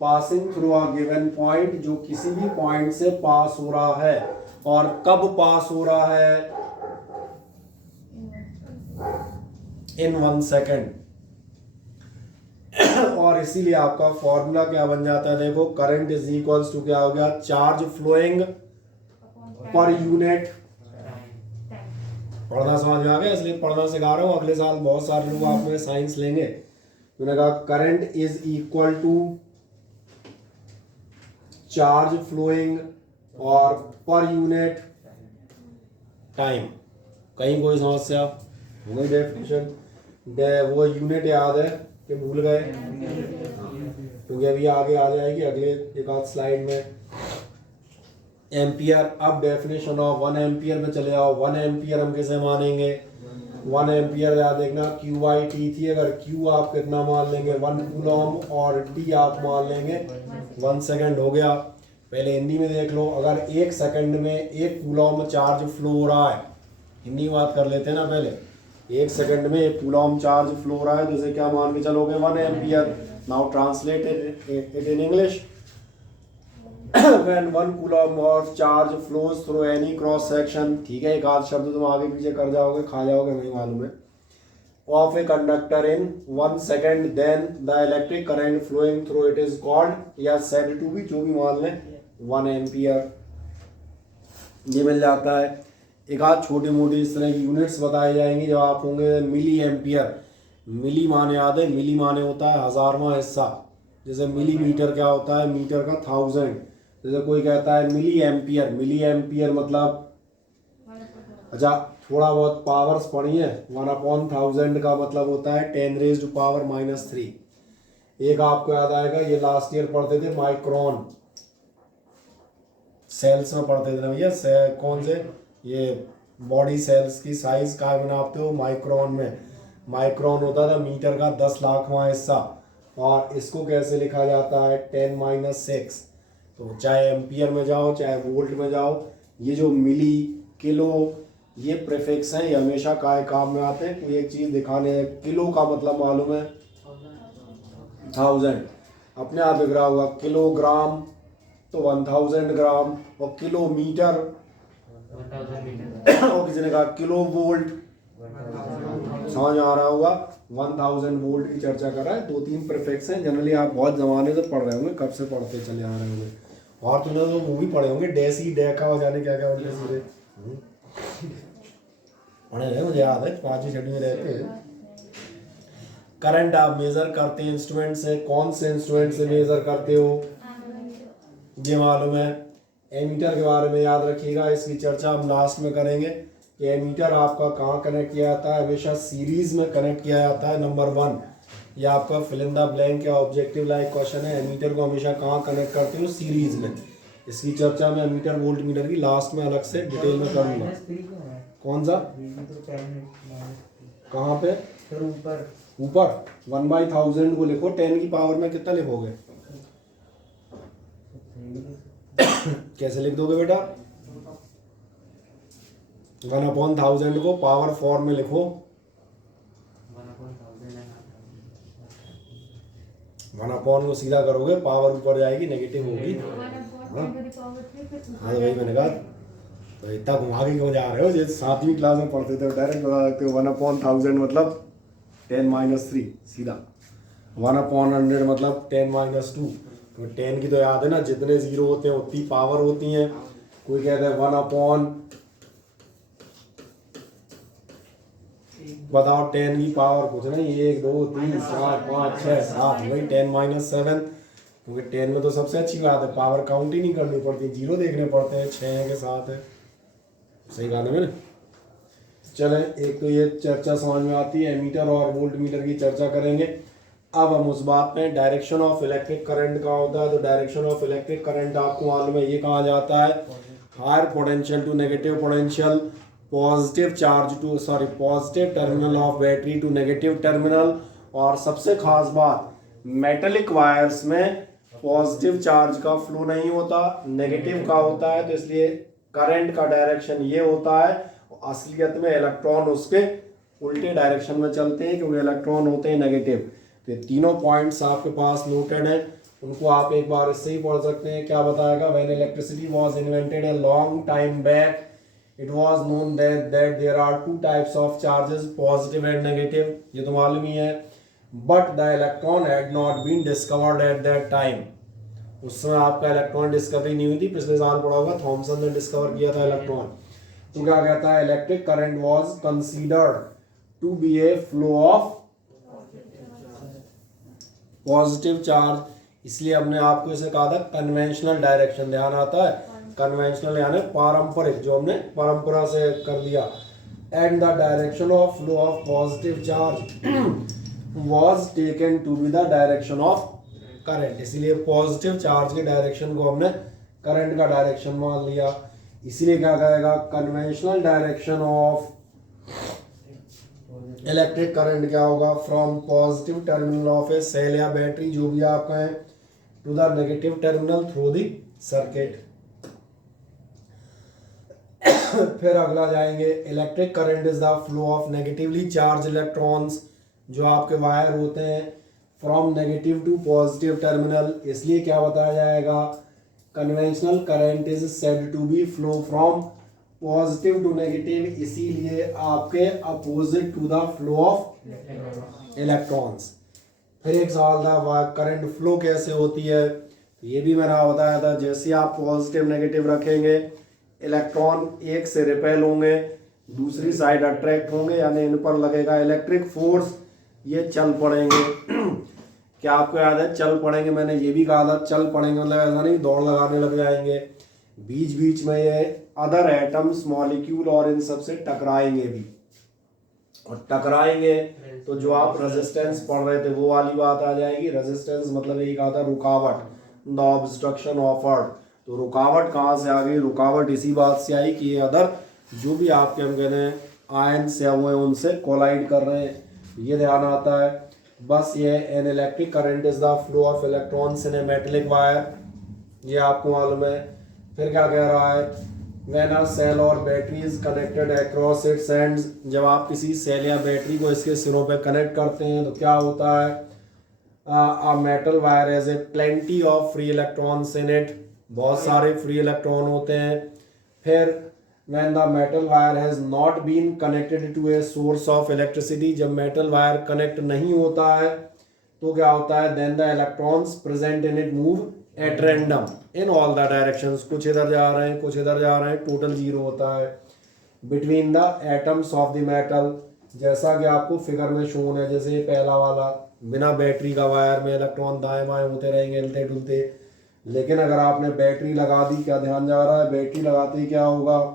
passing through a given point, जो किसी भी पॉइंट से पास हो रहा है। और कब पास हो रहा है, इन 1 सेकेंड। और इसीलिए आपका फॉर्मूला क्या बन जाता है, देखो, करंट इज इक्वल्स टू क्या हो गया, चार्ज फ्लोइंग पर यूनिट। पढ़ना समझ में आ गया, इसलिए पढ़ना सिखा रहा हूं, अगले साल बहुत सारे लोग आप में साइंस लेंगे। मैंने कहा current is equal to charge flowing और पर यूनिट टाइम। कहीं कोई समस्या हो गई, डेफिनेशन वो यूनिट याद है कि भूल गए, क्योंकि अभी आगे आ जाएगी अगले एक आध स्लाइड में। एम्पियर, अब डेफिनेशन ऑफ 1 एम्पियर में चले जाओ। 1 एम्पियर हम किसे मानेंगे, 1 एम्पियर याद देखना QIT थी, अगर Q आप कितना मान लेंगे 1 कूलॉम और T आप मान लेंगे 1 सेकंड। हो गया। पहले हिंदी में देख लो, अगर 1 सेकंड में 1 कूलॉम चार्ज फ्लो हो रहा है, हिंदी में बात कर लेते हैं ना पहले, 1 सेकंड में 1 कूलॉम चार्ज फ्लो हो रहा है, तो इसे क्या मान के चलोगे, 1 ampere. Now translate it in English, when 1 coulomb of charge flows through any cross section, ठीक है, एक आध शब्द तुम आगे पीछे कर जाओगे, खा जाओगे, नहीं मालूम है, of a conductor in 1 second, then the electric current flowing through it is called, या said to be, जो भी मान लें, 1 एम्पियर। ये मिल जाता है। एक आध छोटी मोटी इस तरह की यूनिट्स बताई जाएंगी जब आप होंगे मिली एम्पियर। मिली माने याद है, मिली माने होता है हजारवां हिस्सा, जैसे मिलीमीटर क्या होता है, मीटर का 1000। जैसे कोई कहता है मिली एम्पियर, मिली एम्पियर मतलब, अच्छा थोड़ा बहुत पावर्स पढ़ी है, 1/1000 का मतलब होता है 10⁻⁻3। एक आपको याद आएगा, ये लास्ट ईयर पढ़ते थे, माइक्रोन, सेल्स में पढ़ते थे ना भैया, कौन से, ये बॉडी सेल्स की साइज का नापते हो माइक्रोन में। माइक्रोन होता था मीटर का 10 लाखवां हिस्सा, और इसको कैसे लिखा जाता है, 10⁻⁶। तो चाहे एम्पियर में जाओ चाहे वोल्ट में जाओ, ये जो मिली, किलो, ये प्रीफिक्स हैं, ये हमेशा काय काम में आते हैं। कोई एक चीज़ दिखाने है, किलो का मतलब मालूम है 1000, अपने आप दिख रहा होगा, किलोग्राम तो 1000 ग्राम, और किलोमीटर और किसी ने कहा किलो वोल्ट, समझ आ रहा होगा, 1000 वोल्ट की चर्चा कर रहा है। 2-3 प्रीफिक्स हैं, जनरली आप बहुत ज़माने से पढ़ रहे होंगे, कब से पढ़ते चले आ रहे होंगे। और तुमने तो मूवी पढ़े होंगे, डेसी, डेका हो जाने क्या क्या उनके सीधे पढ़े हैं, मुझे याद है 5वीं 6वीं में रहते हैं। करंट आप मेजर करते हैं इंस्ट्रूमेंट से, कौन से इंस्ट्रूमेंट से मेजर करते हो ये मालूम है। एमीटर के बारे में याद रखिएगा, इसकी चर्चा हम लास्ट में करेंगे कि एमीटर आपका कहाँ कनेक्ट किया जाता है, हमेशा सीरीज में कनेक्ट किया जाता है। नंबर 1 ये आपका फिल इन द ब्लैंक या ऑब्जेक्टिव लाइक क्वेश्चन है, एमीटर को हमेशा कहाँ कनेक्ट करते हो, सीरीज में। इसकी चर्चा मैं मीटर वोल्ट मीटर की लास्ट में अलग से डिटेल में करूँगा। कौन सा कहाँ पे, फिर ऊपर ऊपर 1/1000 को लिखो, 10 की पावर में कितना लिखोगे कैसे लिख दोगे बेटा, 1/1000 को पावर फॉर्म में लिखो, 1/1000 को सीधा करोगे पावर ऊपर जाएगी, नेगेटिव होगी। हाँ तो वही मैंने कहा, तो इतना घुमा के क्यों जा रहे हो, जैसे 7वीं क्लास में पढ़ते थे डायरेक्ट बता सकते हो 1/1000 मतलब 10-3 सीधा, 1/100 मतलब 10-2। तो 10 की तो याद है ना, जितने जीरो होते हैं उतनी पावर होती हैं। कोई कहता है 1/, बताओ 10 की पावर कुछ नहीं, 1 2 3 4 5 6 7, वही 10-7, क्योंकि 10 में तो सबसे अच्छी बात है पावर काउंट ही नहीं करनी पड़ती, जीरो देखने पड़ते हैं, 6 के साथ है, सही कहा ना मैंने। चले, एक तो ये चर्चा समझ में आती है, एमीटर और वोल्ट मीटर की चर्चा करेंगे। अब हम उस बात में डायरेक्शन ऑफ इलेक्ट्रिक करंट कहाँ होता है, तो डायरेक्शन ऑफ इलेक्ट्रिक करंट आपको मालूम है ये कहाँ जाता है, higher potential to negative potential, positive terminal of battery to negative terminal. और सबसे खास बात, मेटेलिक वायर्स में पॉजिटिव चार्ज का फ्लो नहीं होता, नेगेटिव का होता है, तो इसलिए करंट का डायरेक्शन ये होता है। असलियत में इलेक्ट्रॉन उसके उल्टे डायरेक्शन में चलते हैं, क्योंकि इलेक्ट्रॉन होते हैं नेगेटिव। तो ये तीनों पॉइंट्स आपके पास नोटेड हैं, उनको आप एक बार इससे ही पढ़ सकते हैं। क्या बताएगा, when electricity was invented a long time back, it was known that there are two types of charges, positive and negative, ये तो मालूम ही है। but the electron had not been discovered at that time, उस समय आपका electron discovery नहीं हुई थी, पिछले साल पढ़ा होगा, थॉमसन ने डिस्कवर किया था इलेक्ट्रॉन। तो क्या कहता है, electric current was considered to be a flow of positive charge, इसलिए हमने आपको इसे कहा था कन्वेंशनल डायरेक्शन, ध्यान आता है, कन्वेंशनल यानी पारंपरिक, जो हमने परंपरा से कर दिया। And the direction of flow of positive charge was taken to be the direction of current, इसीलिए पॉजिटिव चार्ज के डायरेक्शन को हमने करंट का डायरेक्शन मान लिया। इसीलिए क्या कहेगा, conventional direction of electric current क्या होगा, from positive terminal of a cell या बैटरी, जो भी आप कहें, to the negative terminal through the circuit. फिर अगला जाएंगे, electric current is the flow of negatively charge electrons, जो आपके वायर होते हैं, from negative to positive terminal. इसलिए क्या बताया जाएगा, conventional current is said to be flow from positive to negative, इसीलिए आपके opposite to the flow of electrons. फिर एक सवाल था, करंट फ्लो कैसे होती है, ये भी मैंने बताया था, जैसे आप पॉजिटिव नेगेटिव रखेंगे, इलेक्ट्रॉन एक से रिपेल होंगे, दूसरी साइड अट्रैक्ट होंगे, यानी इन पर लगेगा इलेक्ट्रिक फोर्स, ये चल पड़ेंगे। क्या आपको याद है, चल पड़ेंगे, मैंने ये भी कहा था, चल पड़ेंगे मतलब ऐसा नहीं दौड़ लगाने लग जाएंगे, बीच बीच में ये अदर एटम्स मॉलिक्यूल और इन सब से टकराएंगे भी, और टकराएंगे तो जो आप रेजिस्टेंस पढ़ रहे थे वो वाली बात आ जाएगी। रेजिस्टेंस मतलब यही कहा था, रुकावट, द ऑब्स्ट्रक्शन ऑफ अर्थ। तो रुकावट कहाँ से आ गई, रुकावट इसी बात से आई कि ये अदर जो भी आपके हम कहते हैं आयन्स या वो उनसे कोलाइड कर रहे हैं, ये ध्यान आता है। बस ये an electric current is the flow of electrons in A metallic wire, ये आपको मालूम है। फिर क्या कह रहा है, व्हेन अ सेल और battery is connected across its ends, जब आप किसी सेल या बैटरी को इसके सिरों पे कनेक्ट करते हैं तो क्या होता है, a metal wire has a plenty of free electrons in it, बहुत सारे फ्री इलेक्ट्रॉन होते हैं। फिर when the metal wire has not been connected to a source of electricity, जब metal wire connect नहीं होता है तो क्या होता है, then the electrons present in it move at random in all the directions, कुछ इधर जा रहे हैं कुछ इधर जा रहे हैं, टोटल जीरो होता है। between the atoms of the metal, जैसा कि आपको फिगर में शोन है, जैसे ये पहला वाला बिना बैटरी का वायर में इलेक्ट्रॉन दाएं बाएं होते रहेंगे हिलते डुलते। लेकिन अगर आपने बैटरी लगा दी, क्या ध्यान जा रहा है, बैटरी लगाते ही क्या होगा,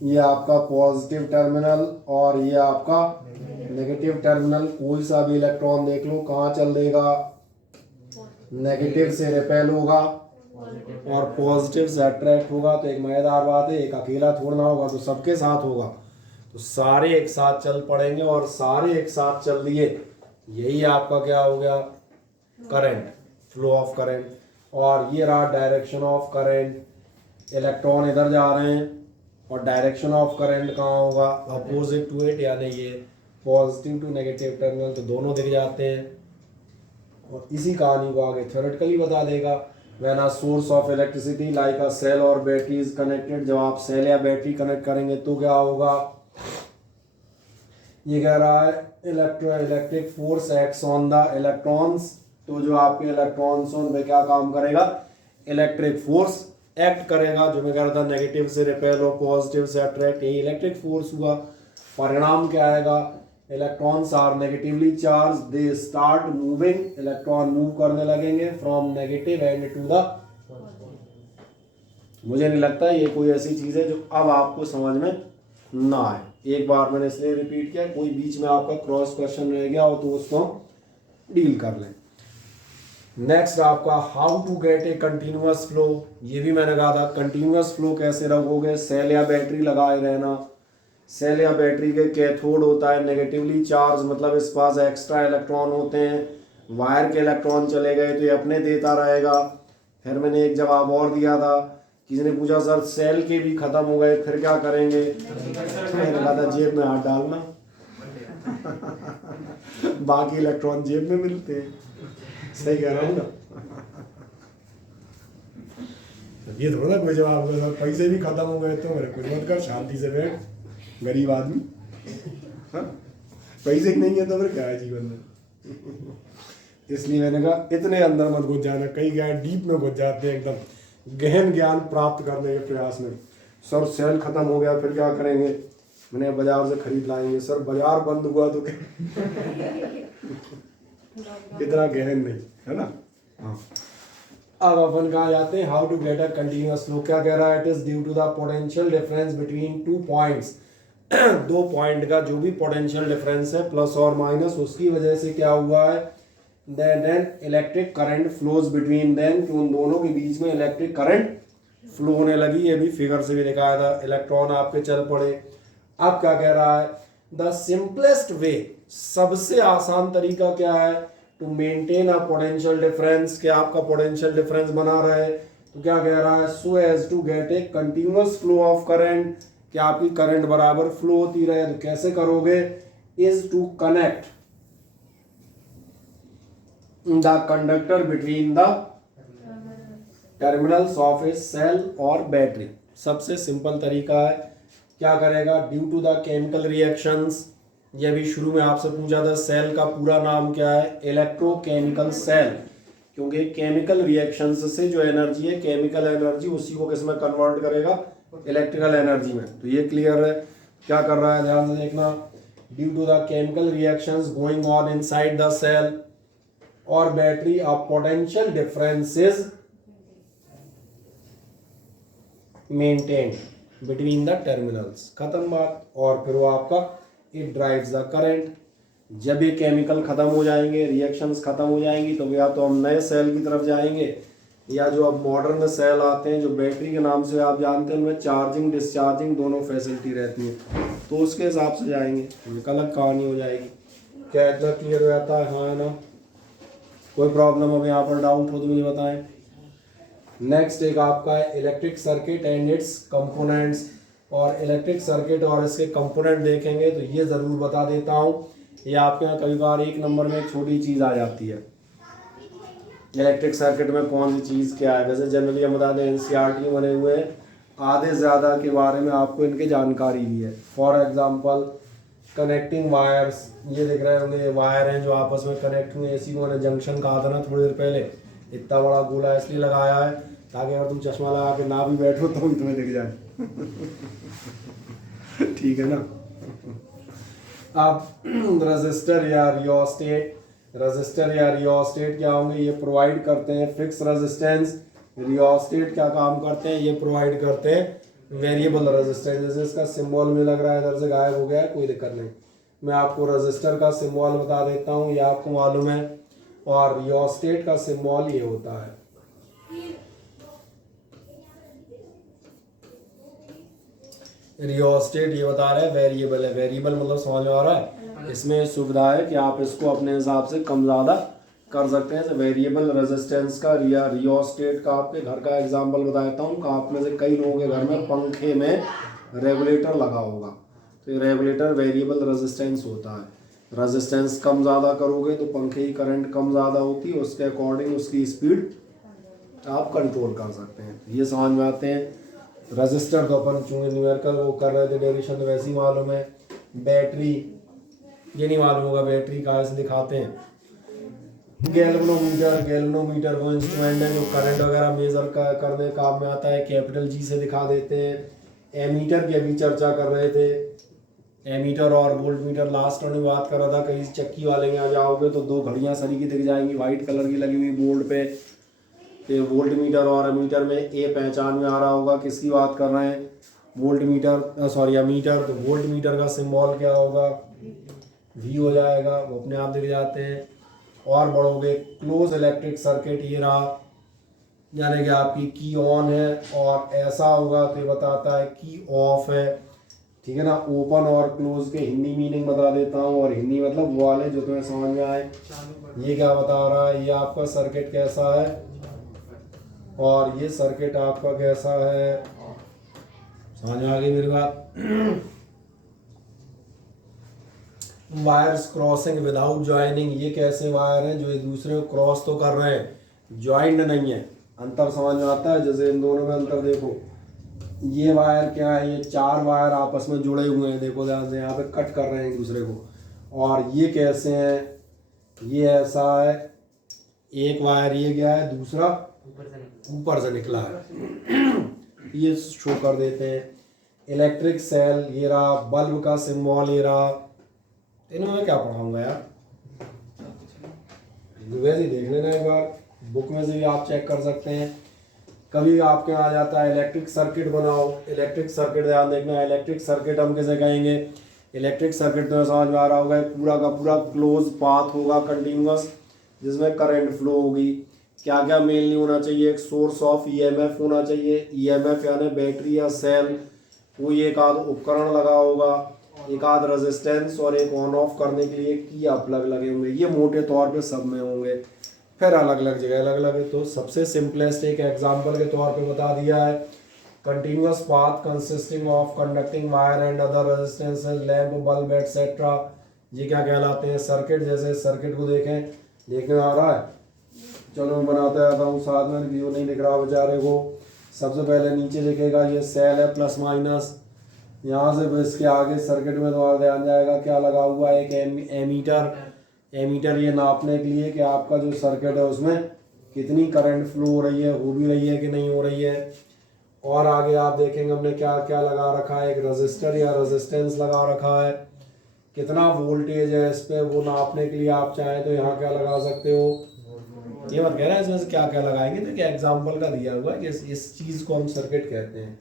ये आपका पॉजिटिव टर्मिनल और ये आपका नेगेटिव टर्मिनल, कोई सा भी इलेक्ट्रॉन देख लो कहाँ चल देगा, नेगेटिव से रिपेल होगा और पॉजिटिव से अट्रैक्ट होगा। तो एक मजेदार बात है, एक अकेला थोड़ा ना होगा, तो सबके साथ होगा, तो सारे एक साथ चल पड़ेंगे और सारे एक साथ चल दिए, यही आपका क्या हो गया, करंट, फ्लो ऑफ करंट। और ये रहा डायरेक्शन ऑफ करंट, इलेक्ट्रॉन इधर जा रहे हैं और डायरेक्शन ऑफ करंट कहाँ होगा, अपोजिट टू इट, यानी ये पॉजिटिव टू नेगेटिव टर्मिनल, तो दोनों दिख जाते हैं। और इसी कहानी को आगे थ्योरेटिकली बता देगा। When a source of electricity like a cell और बैटरी इज कनेक्टेड, जब आप सेल या बैटरी कनेक्ट करेंगे तो क्या होगा, ये कह रहा है electric force acts on the electrons, तो जो आपके इलेक्ट्रॉन्स उन पे क्या काम करेगा, इलेक्ट्रिक फोर्स एक्ट करेगा। जो मैं कह रहा था नेगेटिव से रिपेल और पॉजिटिव से अट्रैक्ट, यही इलेक्ट्रिक फोर्स हुआ। परिणाम क्या आएगा, electrons are negatively charge, they start moving, electron move करने लगेंगे from negative end to the, मुझे नहीं लगता ये कोई ऐसी चीज है जो अब आपको समझ में ना आए। एक बार मैंने इसलिए रिपीट किया, कोई बीच में आपका क्रॉस क्वेश्चन रह गया हो तो उसको डील कर लें। नेक्स्ट आपका how to get a continuous flow, ये भी मैंने कहा था कंटिन्यूअस फ्लो कैसे रखोगे, सेल या बैटरी लगाए रहना। सेल या बैटरी के कैथोड होता है नेगेटिवली चार्ज, मतलब इस पास एक्स्ट्रा इलेक्ट्रॉन होते हैं, वायर के इलेक्ट्रॉन चले गए तो ये अपने देता रहेगा। फिर मैंने एक जवाब और दिया था, किसी ने पूछा सर सेल के भी खत्म हो गए फिर क्या करेंगे, मैंने कहा था जेब में हाथ डालना बाकी इलेक्ट्रॉन जेब में मिलते हैं, सही कह रहा हूँ ना। ये थोड़ा ना कोई जवाब होगा सर पैसे भी खत्म हो गए तो मेरे कुछ मत कर, शांति से बैठ, गरीब आदमी पैसे नहीं है तो फिर क्या है जीवन में। इसलिए मैंने कहा इतने अंदर मत घुस जाना, कई गए डीप में घुस जाते हैं एकदम गहन ज्ञान प्राप्त करने के प्रयास में। सर सेल खत्म हो गया फिर क्या करेंगे, मैंने बाजार से खरीद लाएंगे। सर बाजार बंद हुआ तो क्या इतना गहन नहीं है ना। हाँ, अब अपन कहाँ जाते हैं, how to get a continuous flow. क्या कह रहा है, it is due to the potential difference between two points, दो पॉइंट का जो भी पोटेंशियल डिफरेंस है प्लस और माइनस, उसकी वजह से क्या हुआ है, then electric current flows between them, कि उन दोनों के बीच में इलेक्ट्रिक करंट फ्लो होने लगी। ये भी फिगर से भी दिखाया था, इलेक्ट्रॉन आपके चल पड़े। अब क्या कह रहा है, द सिंपलेस्ट वे, सबसे आसान तरीका क्या है, to maintain a potential difference, कि आपका पोटेंशियल डिफरेंस बना रहे। तो क्या कह रहा है, so as to get a continuous flow of current, कि आपकी करंट बराबर फ्लो होती रहे। तो कैसे करोगे, is to connect the conductor between the terminals of a cell और बैटरी। सबसे सिंपल तरीका है, क्या करेगा, due to the chemical reactions, ये भी शुरू में आपसे पूछा था, सेल का पूरा नाम क्या है, इलेक्ट्रोकेमिकल सेल, क्योंकि केमिकल रिएक्शंस से जो एनर्जी है, केमिकल एनर्जी, उसी को किसमें कन्वर्ट करेगा, इलेक्ट्रिकल एनर्जी में। तो ये क्लियर है, क्या कर रहा है ध्यान से देखना, due to the chemical reactions going on inside the cell और battery, a potential difference is maintained between the terminals, खत्म बात। और फिर वो आपका इट ड्राइव्स द करंट। जब ये केमिकल खत्म हो जाएंगे, रिएक्शंस खत्म हो जाएंगी, तो या तो हम नए सेल की तरफ जाएंगे, या जो अब मॉडर्न सेल आते हैं जो बैटरी के नाम से आप जानते हैं, उनमें चार्जिंग डिस्चार्जिंग दोनों फैसिलिटी रहती है, तो उसके हिसाब से जाएंगे, एक अलग कहानी हो जाएगी। क्या इतना क्लियर हो जाता है, हाँ है ना। कोई प्रॉब्लम अब यहाँ पर डाउट हो तो मुझे बताएं। नेक्स्ट एक आपका है electric circuit and it's components, और इलेक्ट्रिक सर्किट और इसके कंपोनेंट देखेंगे तो ये ज़रूर बता देता हूँ, ये आपके यहाँ कई बार एक नंबर में एक छोटी चीज़ आ जाती है, इलेक्ट्रिक सर्किट में कौन सी चीज़ क्या है। वैसे जनरली हम बता दें एनसीईआरटी बने हुए हैं, आधे ज़्यादा के बारे में आपको इनकी जानकारी भी है। फॉर एग्जांपल कनेक्टिंग वायर्स, ये दिख रहे होंगे, वायर हैं जो आपस में कनेक्ट हुए, इसी को मैंने जंक्शन कहा था ना थोड़ी देर पहले। इतना बड़ा गोला इसलिए लगाया है ताकि अगर तुम चश्मा लगा के ना भी बैठो तो भी तुम्हें दिख जाए ठीक है ना। अब रजिस्टर या रियोस्टेट क्या होंगे, ये प्रोवाइड करते हैं फिक्स रेजिस्टेंस। रियोस्टेट क्या काम करते हैं, ये प्रोवाइड करते हैं वेरिएबल रेजिस्टेंस। जैसे इसका सिंबल में लग रहा है, इधर से गायब हो गया है, कोई दिक्कत नहीं, मैं आपको रजिस्टर का सिंबल बता देता हूँ, ये आपको मालूम है। और रियोस्टेट का सिंबल ये होता है। रियोस्टेट ये बता रहा है वेरिएबल है, वेरिएबल मतलब समझ में आ रहा है। इसमें सुविधा है कि आप इसको अपने हिसाब से कम ज़्यादा कर सकते हैं। तो वेरिएबल रेजिस्टेंस का या रियोस्टेट का आपके घर का एग्जांपल बता देता हूँ। आप में से कई लोगों के घर में पंखे में रेगुलेटर लगा होगा, तो ये रेगुलेटर वेरिएबल रेजिस्टेंस होता है। रेजिस्टेंस कम ज़्यादा करोगे तो पंखे की करंट कम ज़्यादा होती है, उसके अकॉर्डिंग उसकी स्पीड आप कंट्रोल कर सकते हैं। ये समझ में आते हैं। रजिस्टर तो अपन चूंकि न्यूमेरिकल वो कर रहे थे डेरिवेशन, तो वैसे ही मालूम है। बैटरी ये नहीं मालूम होगा, बैटरी कहाँ से दिखाते हैं। गैल्वेनोमीटर वो इंस्ट्रूमेंट है जो करंट वगैरह मेजर करने काम में आता है, कैपिटल जी से दिखा देते हैं। एमीटर की अभी चर्चा कर रहे थे, एमीटर और वोल्ट मीटर लास्ट में बात कर रहा था। कहीं चक्की वाले के यहाँ जाओगे तो दो घड़ियाँ सरी की दिख जाएंगी वाइट कलर की लगी हुई बोर्ड पे। तो वोल्ट मीटर और एमीटर में ए पहचान में आ रहा होगा किसकी बात कर रहे हैं, वोल्ट मीटर सॉरी एमीटर। तो वोल्ट मीटर का सिंबल क्या होगा, वी हो जाएगा, वो अपने आप दिख जाते हैं। और बढ़ोगे क्लोज इलेक्ट्रिक सर्किट ये रहा, यानी कि आपकी की ऑन है, और ऐसा होगा तो ये बताता है की ऑफ है, ठीक है ना। ओपन और क्लोज के हिंदी मीनिंग बता देता हूँ, और हिंदी मतलब वो वाले जो तुम्हें समझ में आए। ये क्या बता रहा है, ये आपका सर्किट कैसा है और ये सर्किट आपका कैसा है, समझ में आ गई मेरी बात। वायर्स क्रॉसिंग विदाउट ज्वाइनिंग, ये कैसे वायर हैं जो एक दूसरे को क्रॉस तो कर रहे हैं, ज्वाइंट नहीं है। अंतर समझ में आता है, जैसे इन दोनों में अंतर देखो। ये वायर क्या है, ये चार वायर आपस में जुड़े हुए हैं, देखो ध्यान से, यहाँ पे कट कर रहे हैं एक दूसरे को। और ये कैसे हैं, ये ऐसा है, एक वायर ये गया है, दूसरा ऊपर से निकला है, ये शो कर देते हैं। इलेक्ट्रिक सेल ये रहा, बल्ब का सिंबल ये रहा। इनमें मैं क्या पढ़ाऊंगा यार, वैसे ही देख लेना एक बार, बुक में से भी आप चेक कर सकते हैं। कभी आपके आ जाता है इलेक्ट्रिक सर्किट बनाओ, इलेक्ट्रिक सर्किट ध्यान देखना है। इलेक्ट्रिक सर्किट हम कैसे कहेंगे, इलेक्ट्रिक सर्किट तो समझ में आ रहा होगा, पूरा का पूरा क्लोज पाथ होगा कंटिन्यूअस, जिसमें करंट फ्लो होगी। क्या क्या मेनली होना चाहिए, एक सोर्स ऑफ ईएमएफ होना चाहिए, ईएमएफ यानी बैटरी या सेल, कोई एक आध उपकरण लगा होगा, एक आध रेजिस्टेंस, और एक ऑन ऑफ करने के लिए की या प्लग लगे होंगे। ये मोटे तौर पे सब में होंगे, फिर अलग अलग जगह अलग अलग है। तो सबसे सिंपलेस्ट एक एग्जांपल के तौर पे बता दिया है, continuous path consisting of conducting wire and other resistances, lamp, bulb etcetera, ये क्या कहलाते हैं, सर्किट। जैसे सर्किट को देखें, देखने आ रहा है, चलो मैं बनाते आता हूँ साथ में, जो नहीं दिख रहा बेचारे को। सबसे पहले नीचे दिखेगा ये सेल है प्लस माइनस, यहाँ से इसके आगे सर्किट में तुम्हारा ध्यान जाएगा क्या लगा हुआ है, एक एमीटर। एमीटर ये नापने के लिए कि आपका जो सर्किट है उसमें कितनी करंट फ्लो हो रही है, हो भी रही है कि नहीं हो रही है। और आगे आप देखेंगे हमने क्या क्या लगा रखा है, एक रजिस्टर या रेजिस्टेंस लगा रखा है, कितना वोल्टेज है इस पर, वो नापने के लिए आप चाहें तो यहाँ क्या लगा सकते हो। ये मत कह रहे हैं इसमें से क्या क्या लगाएंगे, तो क्या एग्जाम्पल का दिया हुआ है कि इस चीज़ को हम सर्किट कहते हैं।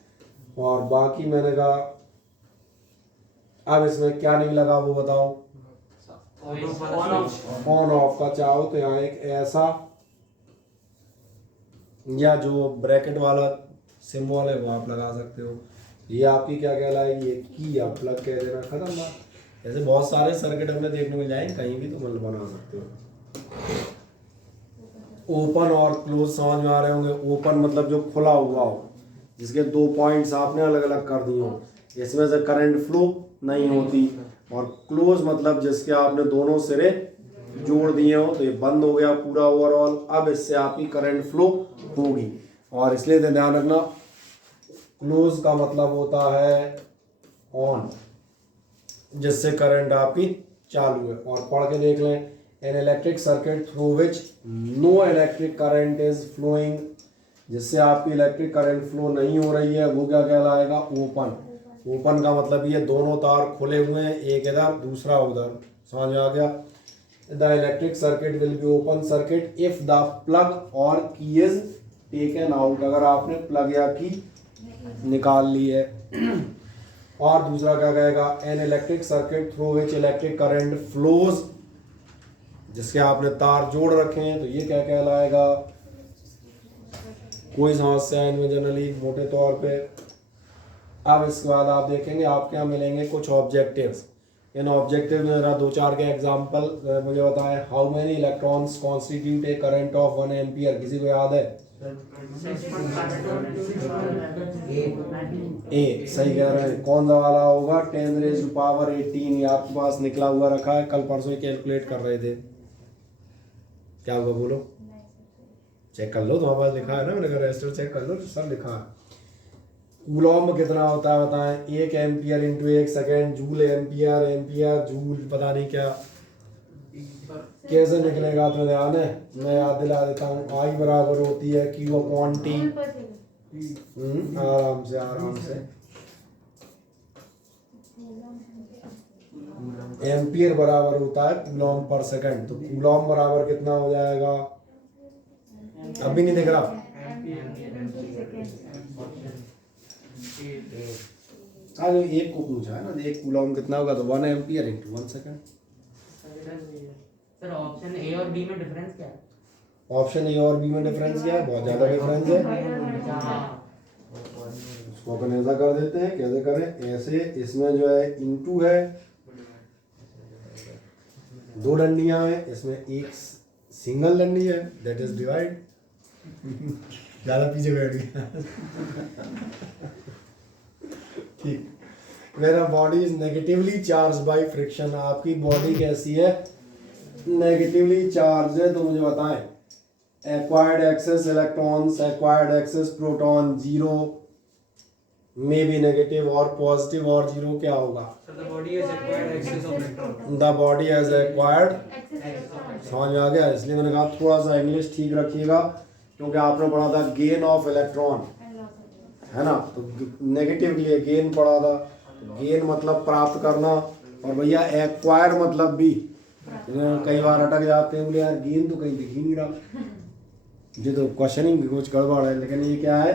और बाकी मैंने कहा अब इसमें क्या नहीं लगा वो बताओ, ऑन ऑफ का चाहो तो यहाँ एक ऐसा, या जो ब्रैकेट वाला सिंबल है वो आप लगा सकते हो। ये आपकी क्या कहलाएगी, ये की या प्लग कह देना, खत्म बात। ऐसे बहुत सारे सर्किट हमें देखने मिल जाएंगे, कहीं भी तो मतलब बना सकते हो। ओपन और क्लोज समझ में आ रहे होंगे। ओपन मतलब जो खुला हुआ हो, जिसके दो पॉइंट्स आपने अलग अलग कर दिए हो, इसमें से करंट फ्लो नहीं होती। और क्लोज मतलब जिसके आपने दोनों सिरे जोड़ दिए हो, तो ये बंद हो गया पूरा ओवरऑल, अब इससे आपकी करंट फ्लो होगी। और इसलिए ध्यान रखना, क्लोज का मतलब होता है ऑन, जिससे करंट आपकी चालू है। और पढ़ के देख लें, an electric circuit through which no electric current is flowing, जिससे आपकी इलेक्ट्रिक करंट फ्लो नहीं हो रही है, वो क्या कहलाएगा, ओपन। ओपन का मतलब ये दोनों तार खुले हुए हैं, एक इधर दूसरा उधर, समझ में आ गया। The electric circuit will be open circuit if the plug और की इज टेकन आउट, अगर आपने प्लग या की निकाल ली है। और दूसरा क्या कहेगा, एन इलेक्ट्रिक सर्किट थ्रू विच इलेक्ट्रिक करंट फ्लोज, जिसके आपने तार जोड़ रखे हैं, तो ये क्या कहलाएगा। कोई समस्या है इनमें जनरली मोटे तौर पे। अब इसके बाद आप देखेंगे आपके यहाँ मिलेंगे कुछ ऑब्जेक्टिव्स। इन ऑब्जेक्टिव में जरा दो चार के एग्जांपल मुझे बताएं। How many electrons constitute A current of 1 ampere, किसी को याद है? ए सही कह रहे हैं। कौन सा वाला होगा? 10⁻18। ये आपके पास निकला हुआ रखा है, कल परसों ही कैलकुलेट कर रहे थे। क्या होगा बोलो, चेक कर लो, तुम्हारे पास लिखा है ना, मैंने कहा रजिस्टर चेक कर लो, सब लिखा है। कूलॉम कितना होता है बताएं? 1 ampere into 1 second, joule ampere, ampere joule, पता नहीं क्या कैसे निकलेगा, तो ध्यान है, मैं याद दिला देता हूँ। आई बराबर होती है क्यू अपॉन टी। आराम से आराम से। एम्पियर बराबर होता है कूलॉम पर सेकंड, तो कूलॉम बराबर कितना हो जाएगा? अभी नहीं दिख रहा। आज एक को पूछा है ना, एक कूलॉम कितना होगा, तो 1 ampere into 1 second. Sir option A और बी में डिफरेंस क्या है? ऑप्शन ए और बी में डिफरेंस क्या है? बहुत ज्यादा डिफरेंस है। उसको अपन ऐसा कर देते हैं, कैसे करें, ऐसे, इसमें जो है इंटू है, 2 डंडियां हैं, इसमें एक सिंगल डंडी है, दैट इज डिवाइड। ज्यादा पीछे बैठ गया। ठीक। मेरा body is negatively charge by friction. आपकी बॉडी कैसी है? नेगेटिवली चार्ज है। तो मुझे बताएं, acquired excess electrons, acquired excess proton, zero में भी नेगेटिव और पॉजिटिव और जीरो क्या होगा? The body has acquired excess of electron. The body has acquired, समझ में आ गया। इसलिए मैंने कहा थोड़ा सा इंग्लिश ठीक रखिएगा, क्योंकि आपने पढ़ा था गेन ऑफ इलेक्ट्रॉन, है ना, तो नेगेटिव के लिए गेन पढ़ा था। गेन मतलब प्राप्त करना, और भैया एक्वायर मतलब भी, कई बार अटक जाते हैं, बोले यार गेन तो कहीं दिख ही नहीं रहा, ये तो क्वेश्चनिंग कुछ गड़बड़ है। लेकिन ये क्या है?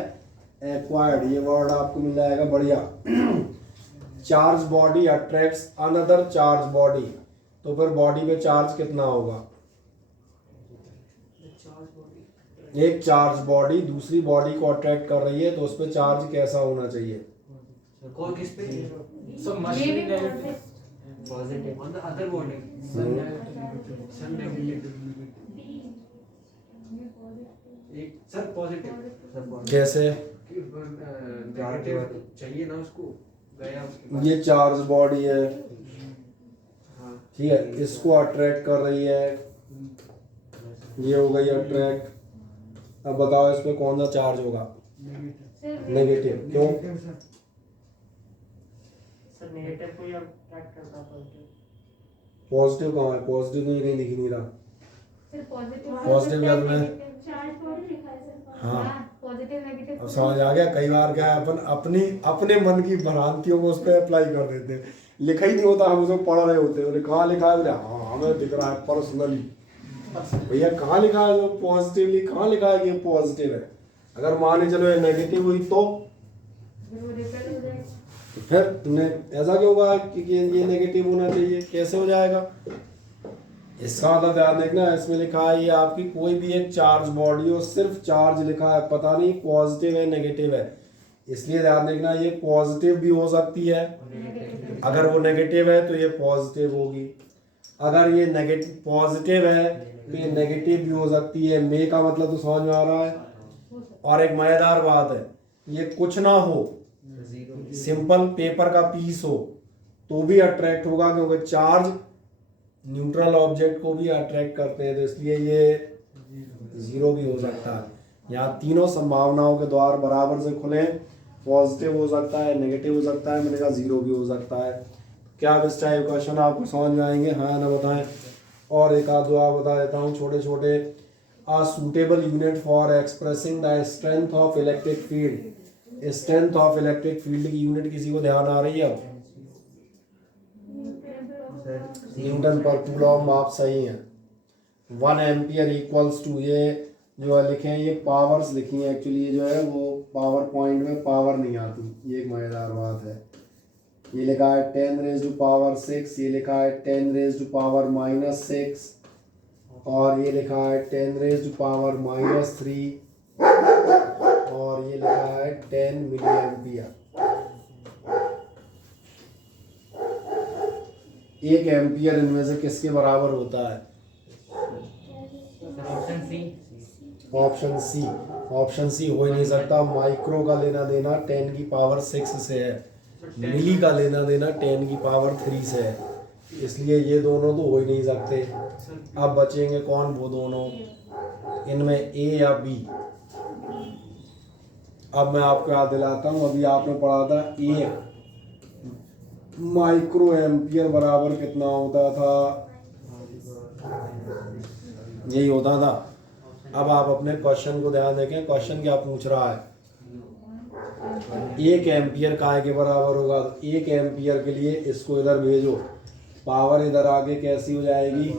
एक्वायर्ड, ये वर्ड आपको मिल जाएगा बढ़िया। Charge body attracts another charge body, तो फिर बॉडी पे चार्ज कितना होगा? एक चार्ज बॉडी दूसरी बॉडी को अट्रैक्ट कर रही है, तो उस पर चार्ज कैसा होना चाहिए? कौन किस पे? So must be positive on the other body. सन नेगेटिव, एक सर पॉजिटिव। कैसे? नेगेटिव चाहिए ना उसको, गया उसके पास। ये चार्ज बॉडी है, हाँ ठीक है, इसको अट्रैक्ट कर रही है, ये हो गई अट्रैक्ट। अब बताओ इस पे कौन सा चार्ज होगा? नेगेटिव। क्यों? सर नेगेटिव को ही अट्रैक्ट करता पॉजिटिव। पॉजिटिव कहाँ है? पॉजिटिव तो कहीं दिख नहीं रहा। पॉजिटिव जब में हाँ, पॉजिटिव नेगेटिव। अब समझ आ गया। कई बार क्या है, अपन अपने मन की भ्रांतियों को उस पर अप्लाई कर देते हैं, लिखा ही नहीं होता, हम उसको पढ़ रहे होते हैं, बोले कहाँ लिखा है, बोले हाँ हमें दिख रहा है पर्सनली। भैया कहाँ लिखा है जो पॉजिटिवली, कहाँ लिखा है कि ये पॉजिटिव है? अगर मान चलो ये नेगेटिव हुई तो फिर तुमने ऐसा क्यों कहा कि ये नेगेटिव होना चाहिए? कैसे हो जाएगा? इसका मतलब ध्यान देखना, इसमें लिखा है ये आपकी कोई भी एक चार्ज बॉडी हो, सिर्फ चार्ज लिखा है, पता नहीं पॉजिटिव है नेगेटिव है, इसलिए ध्यान देखना ये पॉजिटिव भी हो सकती है। अगर वो नेगेटिव है तो ये पॉजिटिव होगी, अगर ये नेगेटिव पॉजिटिव है तो ये नेगेटिव भी हो सकती है। मे का मतलब तो समझ में आ रहा है। और एक मजेदार बात है, ये कुछ ना हो, सिंपल पेपर का पीस हो तो भी अट्रैक्ट होगा, क्योंकि चार्ज न्यूट्रल ऑब्जेक्ट को भी अट्रैक्ट करते हैं, तो इसलिए ये जीरो भी हो सकता है। यहाँ तीनों संभावनाओं के द्वार बराबर से खुले, पॉजिटिव हो सकता है, नेगेटिव हो सकता है, मैंने कहा जीरो भी हो सकता है। क्या अब इस टाइप क्वेश्चन आपको समझ में आएंगे? हाँ ना बताएं। और एक आध दो आप बता देता हूँ छोटे छोटे। A suitable unit for expressing the strength of electric field, strength of electric field की यूनिट किसी को ध्यान आ रही है अब? न्यूटन पर कूलॉम, आप सही हैं। 1 एम्पियर इक्वल्स टू, ये जो है लिखे हैं ये पावर्स लिखी हैं एक्चुअली, ये जो है वो पावर पॉइंट में पावर नहीं आती, ये एक मज़ेदार बात है। ये लिखा है 10 रेज़ टू पावर 6, ये लिखा है 10 रेज़ टू पावर -6, और ये लिखा है 10 रेज़ टू पावर -3, और ये लिखा है 10 मिली एम्पियर। 1 एम्पियर इनमें से किसके बराबर होता है? Option C. ऑप्शन सी हो ही नहीं सकता। माइक्रो का लेना देना 10 की पावर 6 से है, मिली का लेना देना 10 की पावर 3 से है, इसलिए ये दोनों तो हो ही नहीं सकते। अब बचेंगे कौन? वो दोनों, इनमें ए या बी। अब मैं आपको याद दिलाता हूँ, अभी आपने पढ़ा था 1 माइक्रो एम्पियर बराबर कितना होता था? यही होता था। अब आप अपने क्वेश्चन को ध्यान देखें, क्वेश्चन क्या पूछ रहा है? 1 एम्पियर काय के बराबर होगा? 1 एम्पियर के लिए इसको इधर भेजो, पावर इधर आगे कैसी हो जाएगी?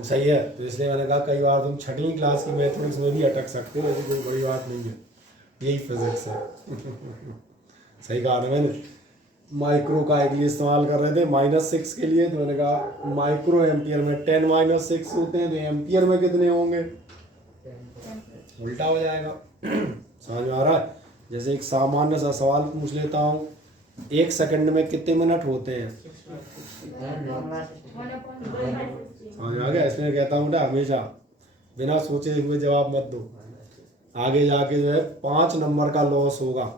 सही है। तो इसलिए मैंने कहा कई बार तुम छठी क्लास की मैथमेटिक्स में भी अटक सकते हो, ऐसी कोई बड़ी बात नहीं है, यही फिजिक्स है। सही कहा ना मैंने। माइक्रो का के लिए इस्तेमाल कर रहे थे, -6 के लिए, तो मैंने कहा माइक्रो एम्पियर में 10 - 6 होते हैं, तो एम्पियर में कितने होंगे? उल्टा हो जाएगा। समझ में आ रहा है? जैसे एक सामान्य सा सवाल पूछ लेता हूँ, 1 सेकंड में कितने मिनट होते हैं? समझ में आ गया? इसलिए कहता हूँ बेटा हमेशा बिना सोचे हुए जवाब मत दो, आगे जाके जो है 5 नंबर का लॉस होगा।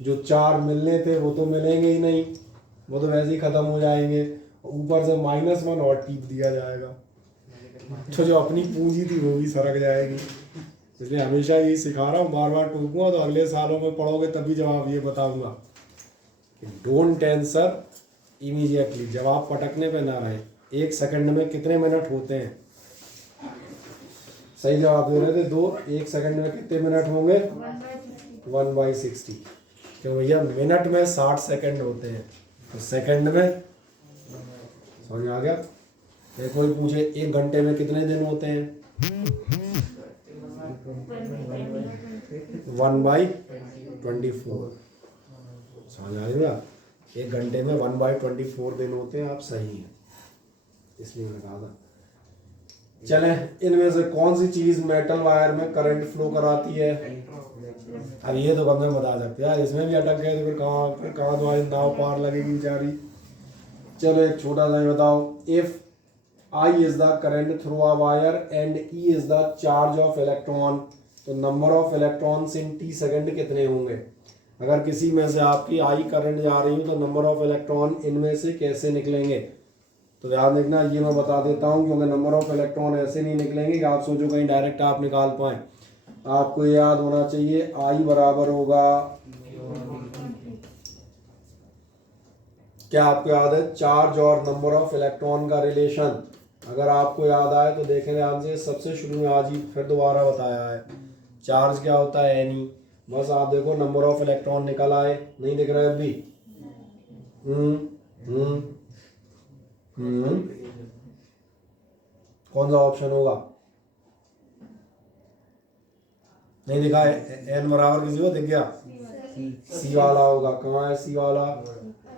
जो 4 मिलने थे वो तो मिलेंगे ही नहीं, वो तो वैसे ही ख़त्म हो जाएंगे, ऊपर से -1 और टीप दिया जाएगा, तो जो अपनी पूंजी थी वो भी सरक जाएगी। इसलिए हमेशा यही सिखा रहा हूँ, बार बार टोकूंगा तो अगले सालों में पढ़ोगे तभी जवाब ये बताऊंगा कि डोंट आंसर इमीडिएटली, जवाब पटकने पे ना रहे। 1 सेकंड में कितने मिनट होते हैं? सही जवाब दे रहे थे 2। 1 सेकंड में कितने मिनट होंगे? 1/60। क्यों भैया? मिनट में 60 सेकंड होते हैं, तो सेकंड में, समझ में आ गया? फिर कोई पूछे 1 घंटे में कितने दिन होते हैं? 1/24। समझ आ गया? 1 घंटे में 1/24 दिन होते हैं। आप सही हैं, इसलिए मैंने कहा था। चले, इनमें से कौन सी चीज मेटल वायर में करंट फ्लो कराती है? अब ये तो कम से बता सकते हैं यार, इसमें भी अटक गए तो फिर कहाँ तुम्हारी नाव पार लगेगी बेचारी। चलो एक छोटा सा ही बताओ, if I is the current through a wire and E is the charge of electron, तो number of electrons in t second कितने होंगे? अगर किसी में से आपकी I करंट जा रही हो तो नंबर ऑफ इलेक्ट्रॉन इनमें से कैसे निकलेंगे? तो याद रखना, ये मैं बता देता हूँ, क्योंकि नंबर ऑफ इलेक्ट्रॉन ऐसे नहीं निकलेंगे कि आप सोचो कहीं डायरेक्ट आप निकाल पाएँ। आपको याद होना चाहिए I बराबर होगा, क्या आपको याद है? चार्ज और नंबर ऑफ इलेक्ट्रॉन का रिलेशन। अगर आपको याद आए तो देखें ध्यान से, सबसे शुरू में आज ही फिर दोबारा बताया है। चार्ज क्या होता है? Ni। बस आप देखो नंबर ऑफ इलेक्ट्रॉन निकल आए, नहीं दिख रहा है अभी? कौन सा ऑप्शन होगा? नहीं दिखा है? n बराबर किसी को दिख गया? सी वाला होगा। कहाँ है सी वाला?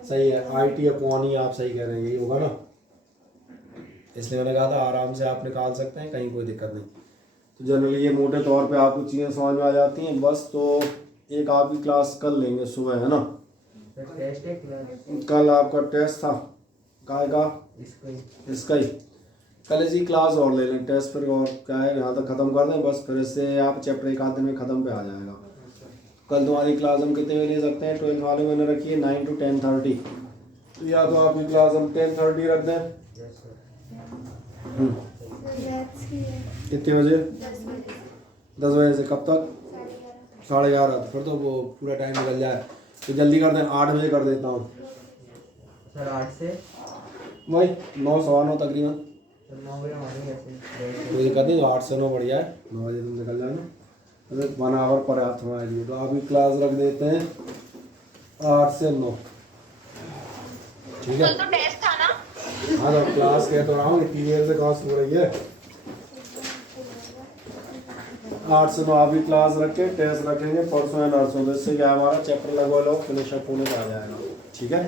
सही है, IT/E। आप सही कह रहे हैं, यही होगा ना। इसलिए मैंने कहा था आराम से आप निकाल सकते हैं, कहीं कोई दिक्कत नहीं। तो जनरली ये मोटे तौर पे आपको चीज़ें समझ में आ जाती हैं बस। तो एक आपकी क्लास कल लेंगे सुबह, है ना? कल आपका टेस्ट था, काय का? इसका ही। कल इसी क्लास और ले लें टेस्ट, फिर और क्या है यहाँ तक ख़त्म कर दें बस, फिर इससे आप चैप्टर 1 आध दिन में ख़त्म पे आ जाएगा। कल तुम्हारी क्लास हम कितने बजे ले सकते हैं? 12th वाले मैंने रखी है 9 to 10:30, तो या तो आपकी क्लास हम 10:30 रख दें। कितने बजे? 10 बजे से कब तक? 11:30। तो फिर तो वो पूरा टाइम निकल जाए, तो जल्दी कर दें, 8 बजे कर देता हूँ सर। 8 से भाई 9 सवा 9 तकरीबन। तो 9 बजे हमारे ऐसे कोई दिक्कत नहीं, 8 से 9 बढ़िया है, 9 बजे तुम निकल जाना, अरे 1 आवर पर्याप्त हमारे लिए। तो अभी क्लास रख देते हैं 8 से 9, ठीक है। तो टेस्ट था ना? हाँ तो क्लास कह तो रहा हूँ, इतनी देर से क्लास हो रही है। 8 से 9 अभी क्लास रख के टेस्ट रखेंगे परसों या नरसों, तो इससे क्या हमारा चैप्टर लगभग लोग फिनिश अप होने का आ जाएगा, ठीक है।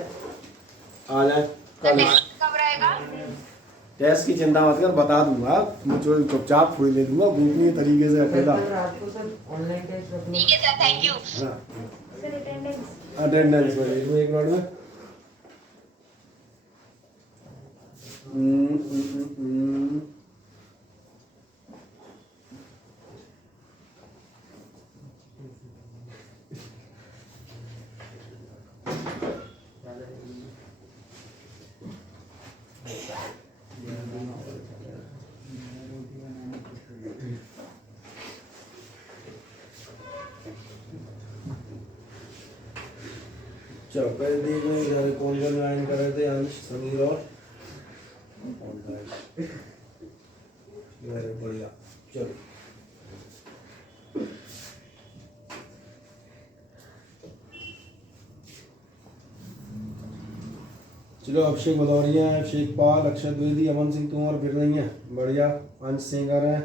आ जाए कल टेस्ट कब रहेगा? टेस्ट की चिंता मत कर, बता दूंगा, मुझे चुपचाप फुड़ी ले दूंगा गोपनीय तरीके से अकेला। सर रात को सर ऑनलाइन टेस्ट रख लो। ठीक है सर, थैंक यू। हाँ सर अटेंडेंस अटेंडेंस में देखो एक मिनट में। चलो पहले देख लें इधर कौन कौन ज्वाइन कर रहे थे, अंश, समीर और वेरी बढ़िया। चलो चलो अभिषेक भदौरिया है, अभिषेक पाल, अक्षय द्विवेदी, अमन सिंह तोमर फिर नहीं है, बढ़िया। अंश सिंगर है,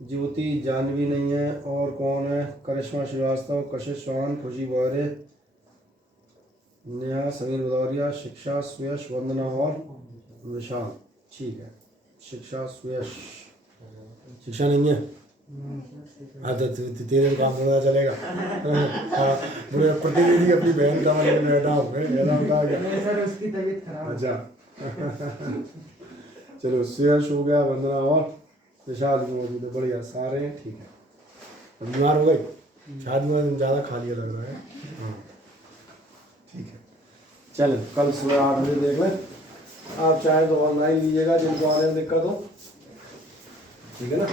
ज्योति जानवी नहीं है, और कौन है, करिश्मा श्रीवास्तव, कशिश चौहान, खुशी बौरे, नेहा, समीर भदौरिया, शिक्षा, सुयश, वंदना और विशाल, ठीक है। शिक्षा, सुयश, शिक्षा नहीं है, हाँ तो तेरे काम थोड़ा चलेगा। हाँ मुझे प्रतिनिधि अपनी बहन का मैं बैठा हूँ, कहा गया नहीं सर उसकी तबीयत खराब है। अच्छा। चलो सुयश हो गया, वंदना और विशाल भी मौजूद है, बढ़िया सारे हैं, ठीक है। अब बीमार हो गई शादी में, ज़्यादा खा लिया लग रहा है। हाँ ठीक है, चलो कल सुबह 8 बजे देख लें। आप चाहे तो ऑनलाइन लीजिएगा जिनको आने में दिक्कत हो, ठीक है ना।